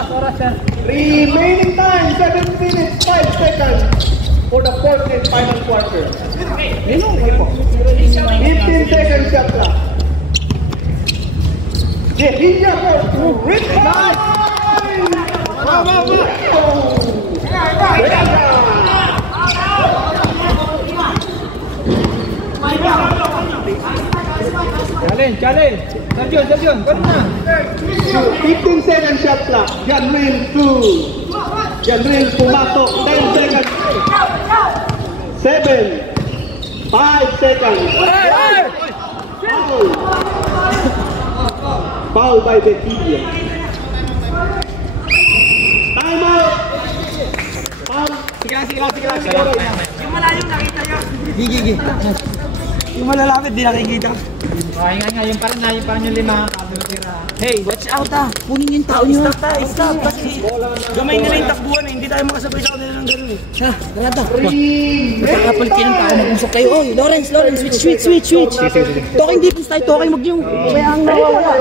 Oras yan. Remaining time, 7 minutes, 5 seconds for the fourth and final quarter. 15 seconds shot clock. Behilla for Rick Hart! Challenge. Sergio, pwede na. 15 seconds shot clock. Janril pumasok. 10 seconds. 7. 5 seconds. Foul by Behilla. Time out. Foul. Sige lang. Yung malayo nakita nyo. Gigi. Yung malalapit di nakikita. Okay nga, yung parang yung lima. Hey, watch out kunin yung tao nyo. Stop. Kasi gamay nila yung takbuhan hindi tayo makasabay sa kanila ng gano'n eh. Ha, ganata. Magkakapalit kayo ng tao, mag-usok kayo. Oh, Lawrence, switch. Talking defense tayo, talking wag yung kaya ang nawawala.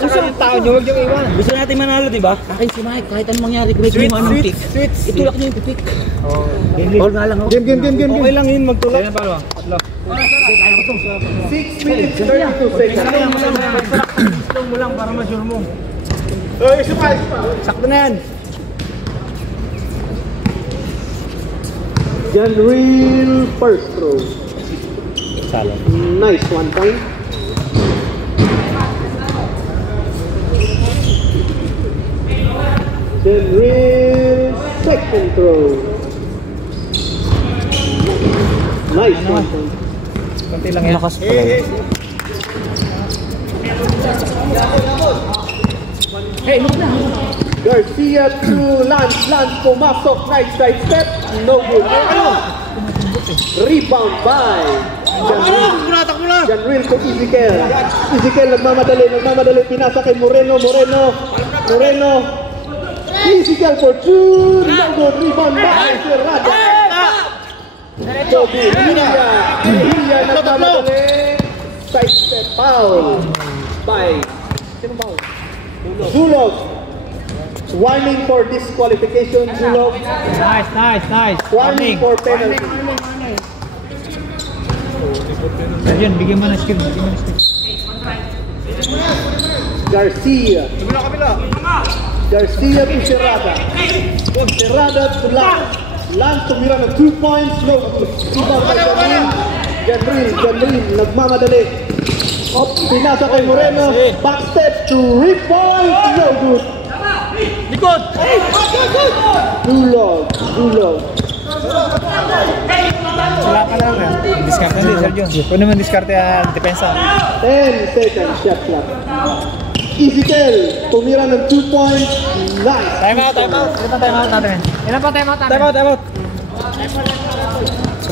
Usok yung tao nyo, wag yung iwan. Gusto natin manalo, diba? Akin si Mike, kahit anong mangyari, may kumuha ng pick. Itulak nyo yung pick. Ball nga lang. Game. Okay lang yun, magtulak. 6 minutes, 32 seconds. Slow mo lang para ma-sure mo. Isa pa. Sakto na yan. Janril first throw. Nice one time. Janril second throw. Nice one time. Konti lang yan. Lakas pala. Hey, look na. Garcia to Lance pumasok. Nice side step. No good. Rebound by Janril to Ezekiel. Ezekiel nagmamadali. Pinasa kay Moreno. Ezekiel for 2. No good. Rebound by Serrano. Behilla nagmamadali. Side step foul by Zulog. Warning for disqualification, Zulog. Nice. Warning for penalty. Ayun, bigyan mo ng skill. Garcia to Serrada. Serrada to Lance. Lance tumira ng 2 points. No good. Rebound by Janril. Nagmamadali. Pinasa kay Moreno. Backstep to rebound. No good. Likod! Dulog. Wala ka lang yan. Diskarte din, Sergio. Kung naman diskarte ang depensa. 10 seconds shot clock. Ezekiel tumira ng 2 points. Nice. Time out natin. Ilan pa time out natin? Time out.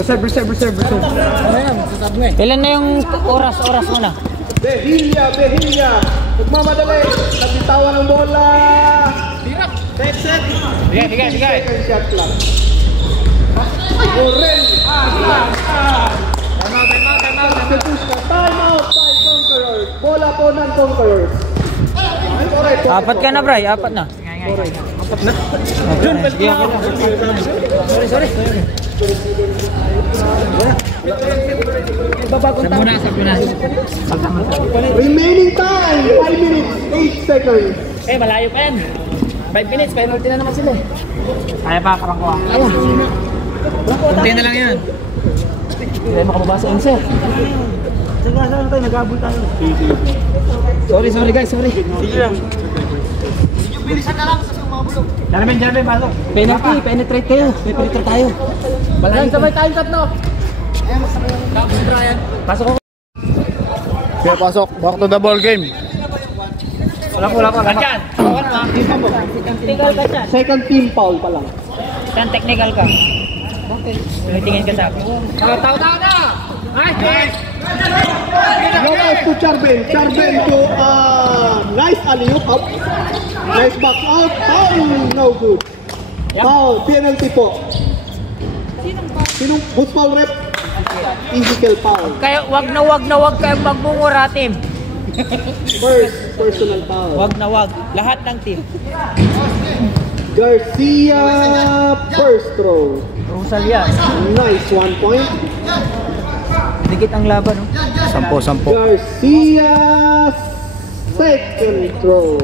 Reserve. Ano yan? Ilan na yung oras mo na? Behilla. Nagmamadali. Nabitawan ng bola. Set. Sige. Second shot clock. Moreno. Time out by Conquerors. Bola po ng Conquerors. Apat ka na, Bray. Apat na. Sorry. Remaining time, 5 minutes, 8 seconds. Malayo pa yan. 5 minutes, penalty na naman sila. Kaya pa, parang kuha. Kunti na lang yan. Hindi makababa sa insert. Saan tayo, nag-abol tayo. Sorry guys, sorry. Sige lang. Bilisan na lang sa Jermaine, pasok. Penalty, penetrate kayo. May penetrate tayo. Balan, sabay tayong tatlo. Pasok ako. Kaya pasok, back to the ball game. Wala pa. Technical ka siya. Second team foul pa lang. Yan, technical ka. Tingin ka sa akin. Tao na! Nice! No pass to Charbel. Charbel to nice alley-oop up. Nice box out. Foul! No good. Foul. Penalty po. Sinong who's foul rep? Physical foul. Kaya wag kayong magmumura, team. First personal foul. Wag. Lahat ng team. Garcia first throw. Rusal yan. Nice 1 point. Dikit ang laban, no? 10-10. Garcia second throw.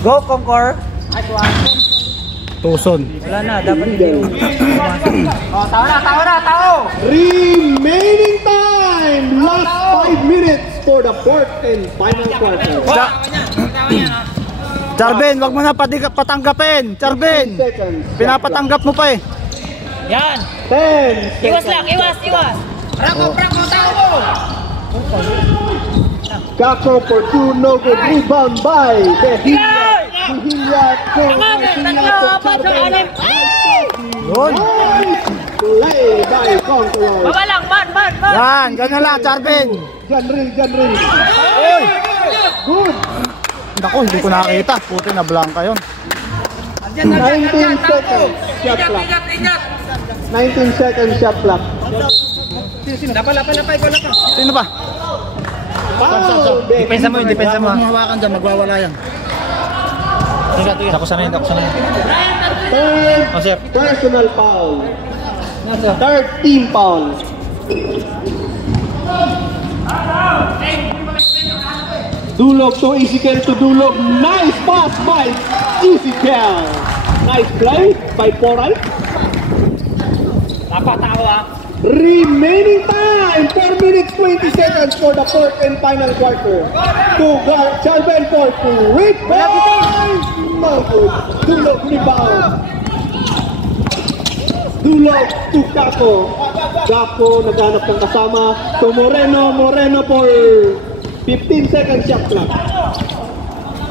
Go, Concord! Tuson. Wala na, dapat hindi. Tao! Remaining time. Last 5 minutes for the fourth and final quarter. Charben, wag mo na patanggapin. Charben, 10 seconds. pinapatanggap mo pa eh. Yan! 10 Iwas lang, iwas! Bravo, tao! Kako for 2, no good. Rebound by Behilla. Behilla to Charbel. Yun. Nice play by Conqueror. Baba lang, man! Yan, ganyan lang, Charben. Janril. Uy! Good. Naku, hindi ko nakakita. Puti na blanca yun. 19 seconds shot clock. 19 seconds shot clock. Sino ba? Foul. Depensa mo. Huwag mong hawakan dyan, magwawala yan. Ako sana yun. Third personal foul. Third team foul. Dulog to Ezekiel to Dulog. Nice pass by Ezekiel. Nice play by Poral. Tao ah. Remaining time 4 minutes 20 seconds for the fourth and final quarter. To Charbel for 3 points. No good. Dulog rebound. Dulog to Kako. Kako naghanap ng kasama. To Moreno for 15 seconds shot clock.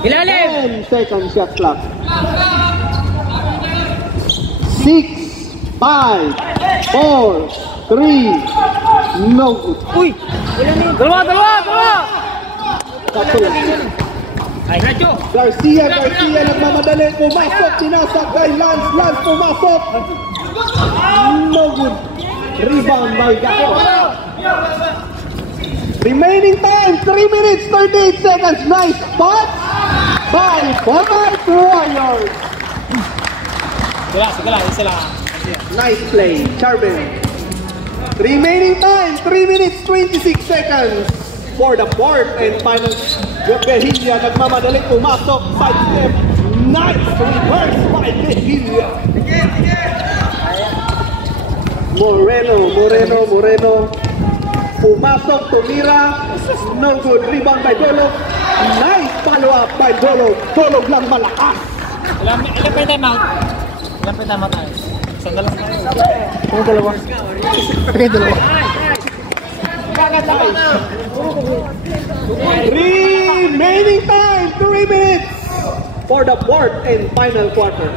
Ilalim! 10 seconds shot clock. 6, 5, 4, 3, no good. Uy! Dalawa! Sakto lang. Ay, Nacho! Garcia nagmamadali. Pumasok, sinasag kay Lance pumasok. No good. Rebound by Gako. Remaining time 3 minutes 38 seconds. Nice spot by Bombay Warriors. Isa lang. Nice play, Charbel. Remaining time 3 minutes 26 seconds for the fourth and final. Behilla nagmamadali, pumasok, side step. Nice reverse by Behilla. Moreno. Pumasok, tumira. No good. Rebound by Dolog. Nice follow up by Dolog. Dolog lang malakas. Ilan pa yung timeout? Sandal lang tayo. Dalawa. Remaining time 3 minutes for the fourth and final quarter.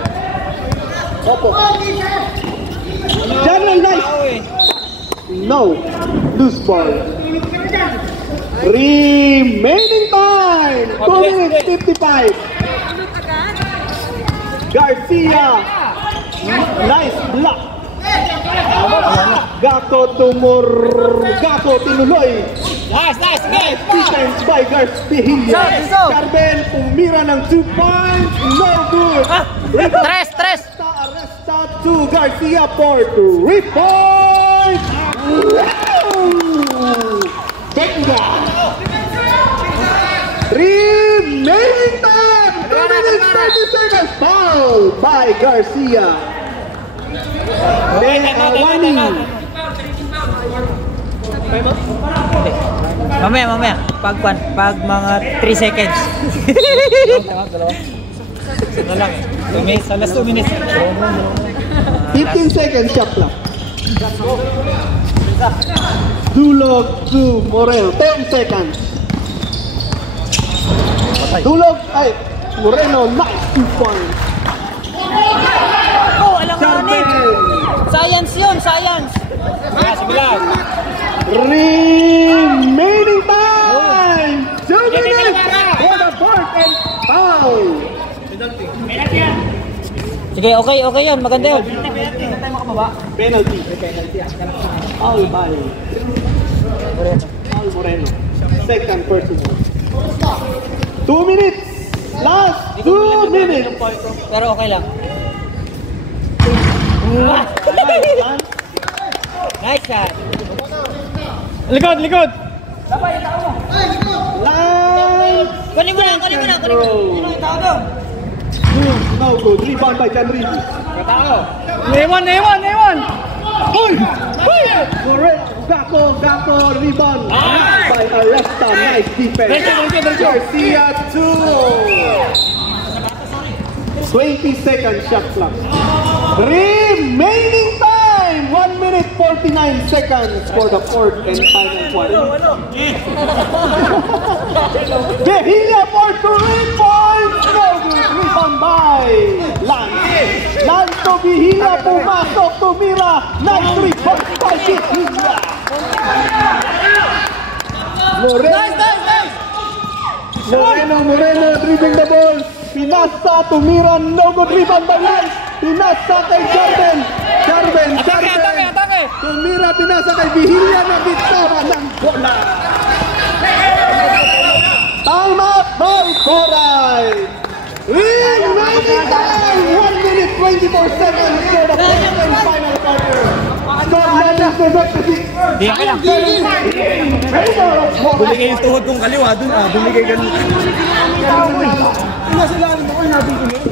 Opo. General Knight. No. Loose ball. Remaining time 2 minutes 55. Garcia. Nice block. Gako tinuloy. Nice! Game! Defense by Garcia. Charbel pumira ng 2 points. No good. Tres! Arresta to Garcia for 3 points. Benga. Remaining time 2 minutes 30 seconds. Foul by Garcia. Mamaya. Pag mga 3 seconds. Dalawa lang eh. Sa last 2 minutes. 15 seconds, shot clock. Dulog to Moreno, 10 seconds. Dulog, Moreno, nice 2 points. Oh, alam mo Nick. Science yun, science. Sige lang. Remaining time! 2 minutes for the fourth and foul. Sige, okay yun. Maganda yun. Penalty. Foul by Moreno. Second personal. 2 minutes. Last 2 minutes. Pero okay lang. Nice shot. Likod! Line. Kunin mo na. Sino yung tao doon? No good. Rebound by Jan Ricky. Naiwan! Moreno, Gako, rebound. By Aresta, nice defense. Garcia, 2. 20 seconds shot clock. Remaining time, 1 minute 49 seconds for the fourth and final quarter. Behilla for 3 points. No good. Rebound by Lance. Lance to Behilla, pumasok, tumira. Nice 3 points by Behilla. Moreno dribbling the ball. Pinasa, tumira, no good. Rebound by Lance. Pinasa kay Jarben. Tumira, pinasa kay Behilla na bitawa ng bola. Time out by Koray. Remaining time, 1 minute 24 seconds for the fourth and final quarter. Score Lennox to Victor. Bumigay yung tuhod kong kaliwa dun bumigay ganun.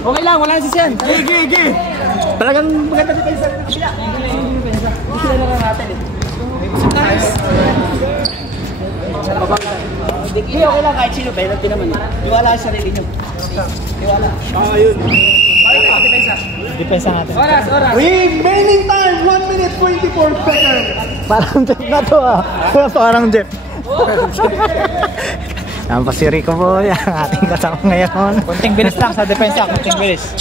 Okay lang, wala sisyan. Gigi. Talagang maganda dito sa sila. Sila na lang natin eh. Hindi, okay lang kahit sino. Penalty naman eh. Iwala sa sarili nyo. Iwala. Ayun. Depensa natin. Oras. Remaining time, 1 minute 24 seconds. Parang Jeff na to Parang Jeff. Ang pa si Rico po yan, ating kasama ngayon. Kunting bilis lang sa depensa. Kunting bilis.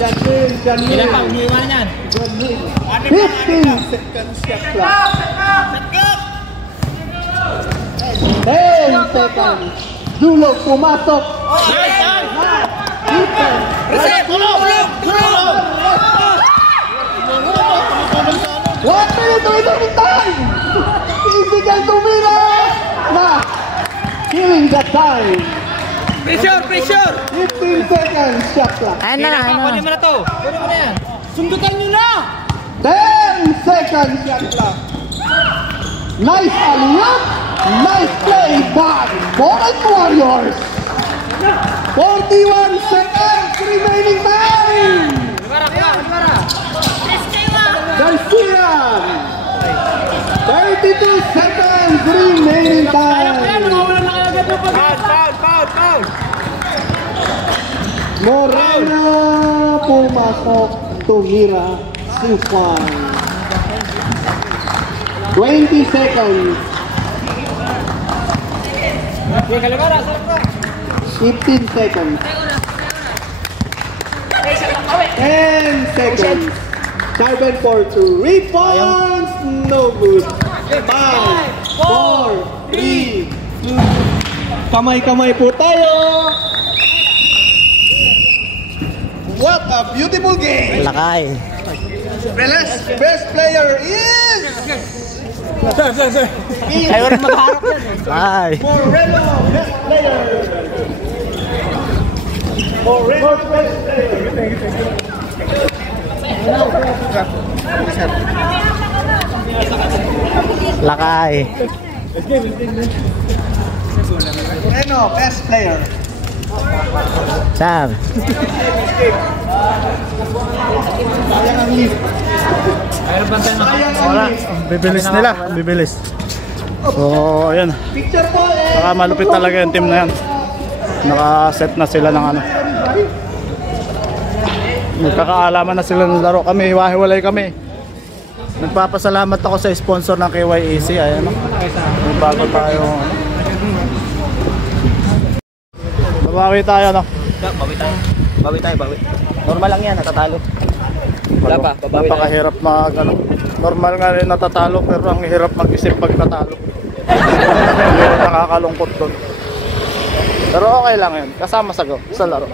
Ilan pa? Umiiwan yan. 15 seconds shot clock. 10 seconds. Dulog, pumasok. Reset! Tulog! 1 minute remaining time. Physical tumira. Killing the time. Pressure! 15 seconds shot clock. Kunin mo na to. Kunin mo na yan. Sundutan nyo na! 10 seconds shot clock. Nice alley-oop. Nice play by Boran Warriors. 41 seconds remaining time. Garcia. 32 seconds remaining time. Foul! Moreno pumasok, tumira, Sufan. 20 seconds. 15 seconds. 10 seconds. Jarben for 2 rebounds. No good. 5, 4, 3, 2. Kamay-kamay po tayo. What a beautiful game. Lakay. Best player is Sir. Ayaw rin magharap yan. Ay. Moreno, best player. Moreno, best player. Lakay. Moreno, best player. Sam. Sayang ang lift. Ayaw bantan Bibilis nila, bibilis. So, ayun. Picture po eh. Saka malupit talaga yung team na yan. Naka-set na sila ng ano. Nagkakaalaman na sila ng laro. Kami, hiwa-hiwalay kami. Nagpapasalamat ako sa sponsor ng KYAC. Ayan o. May bago tayo. Babawi tayo, no? Bawi tayo. Bawi. Normal lang yan, natatalo. Wala pa, babawi tayo. Napakahirap mag ano. Normal nga rin natatalo, pero ang hirap mag-isip pag natalo. Nakakakalungkot doon. Pero okay lang yun, kasama sa laro.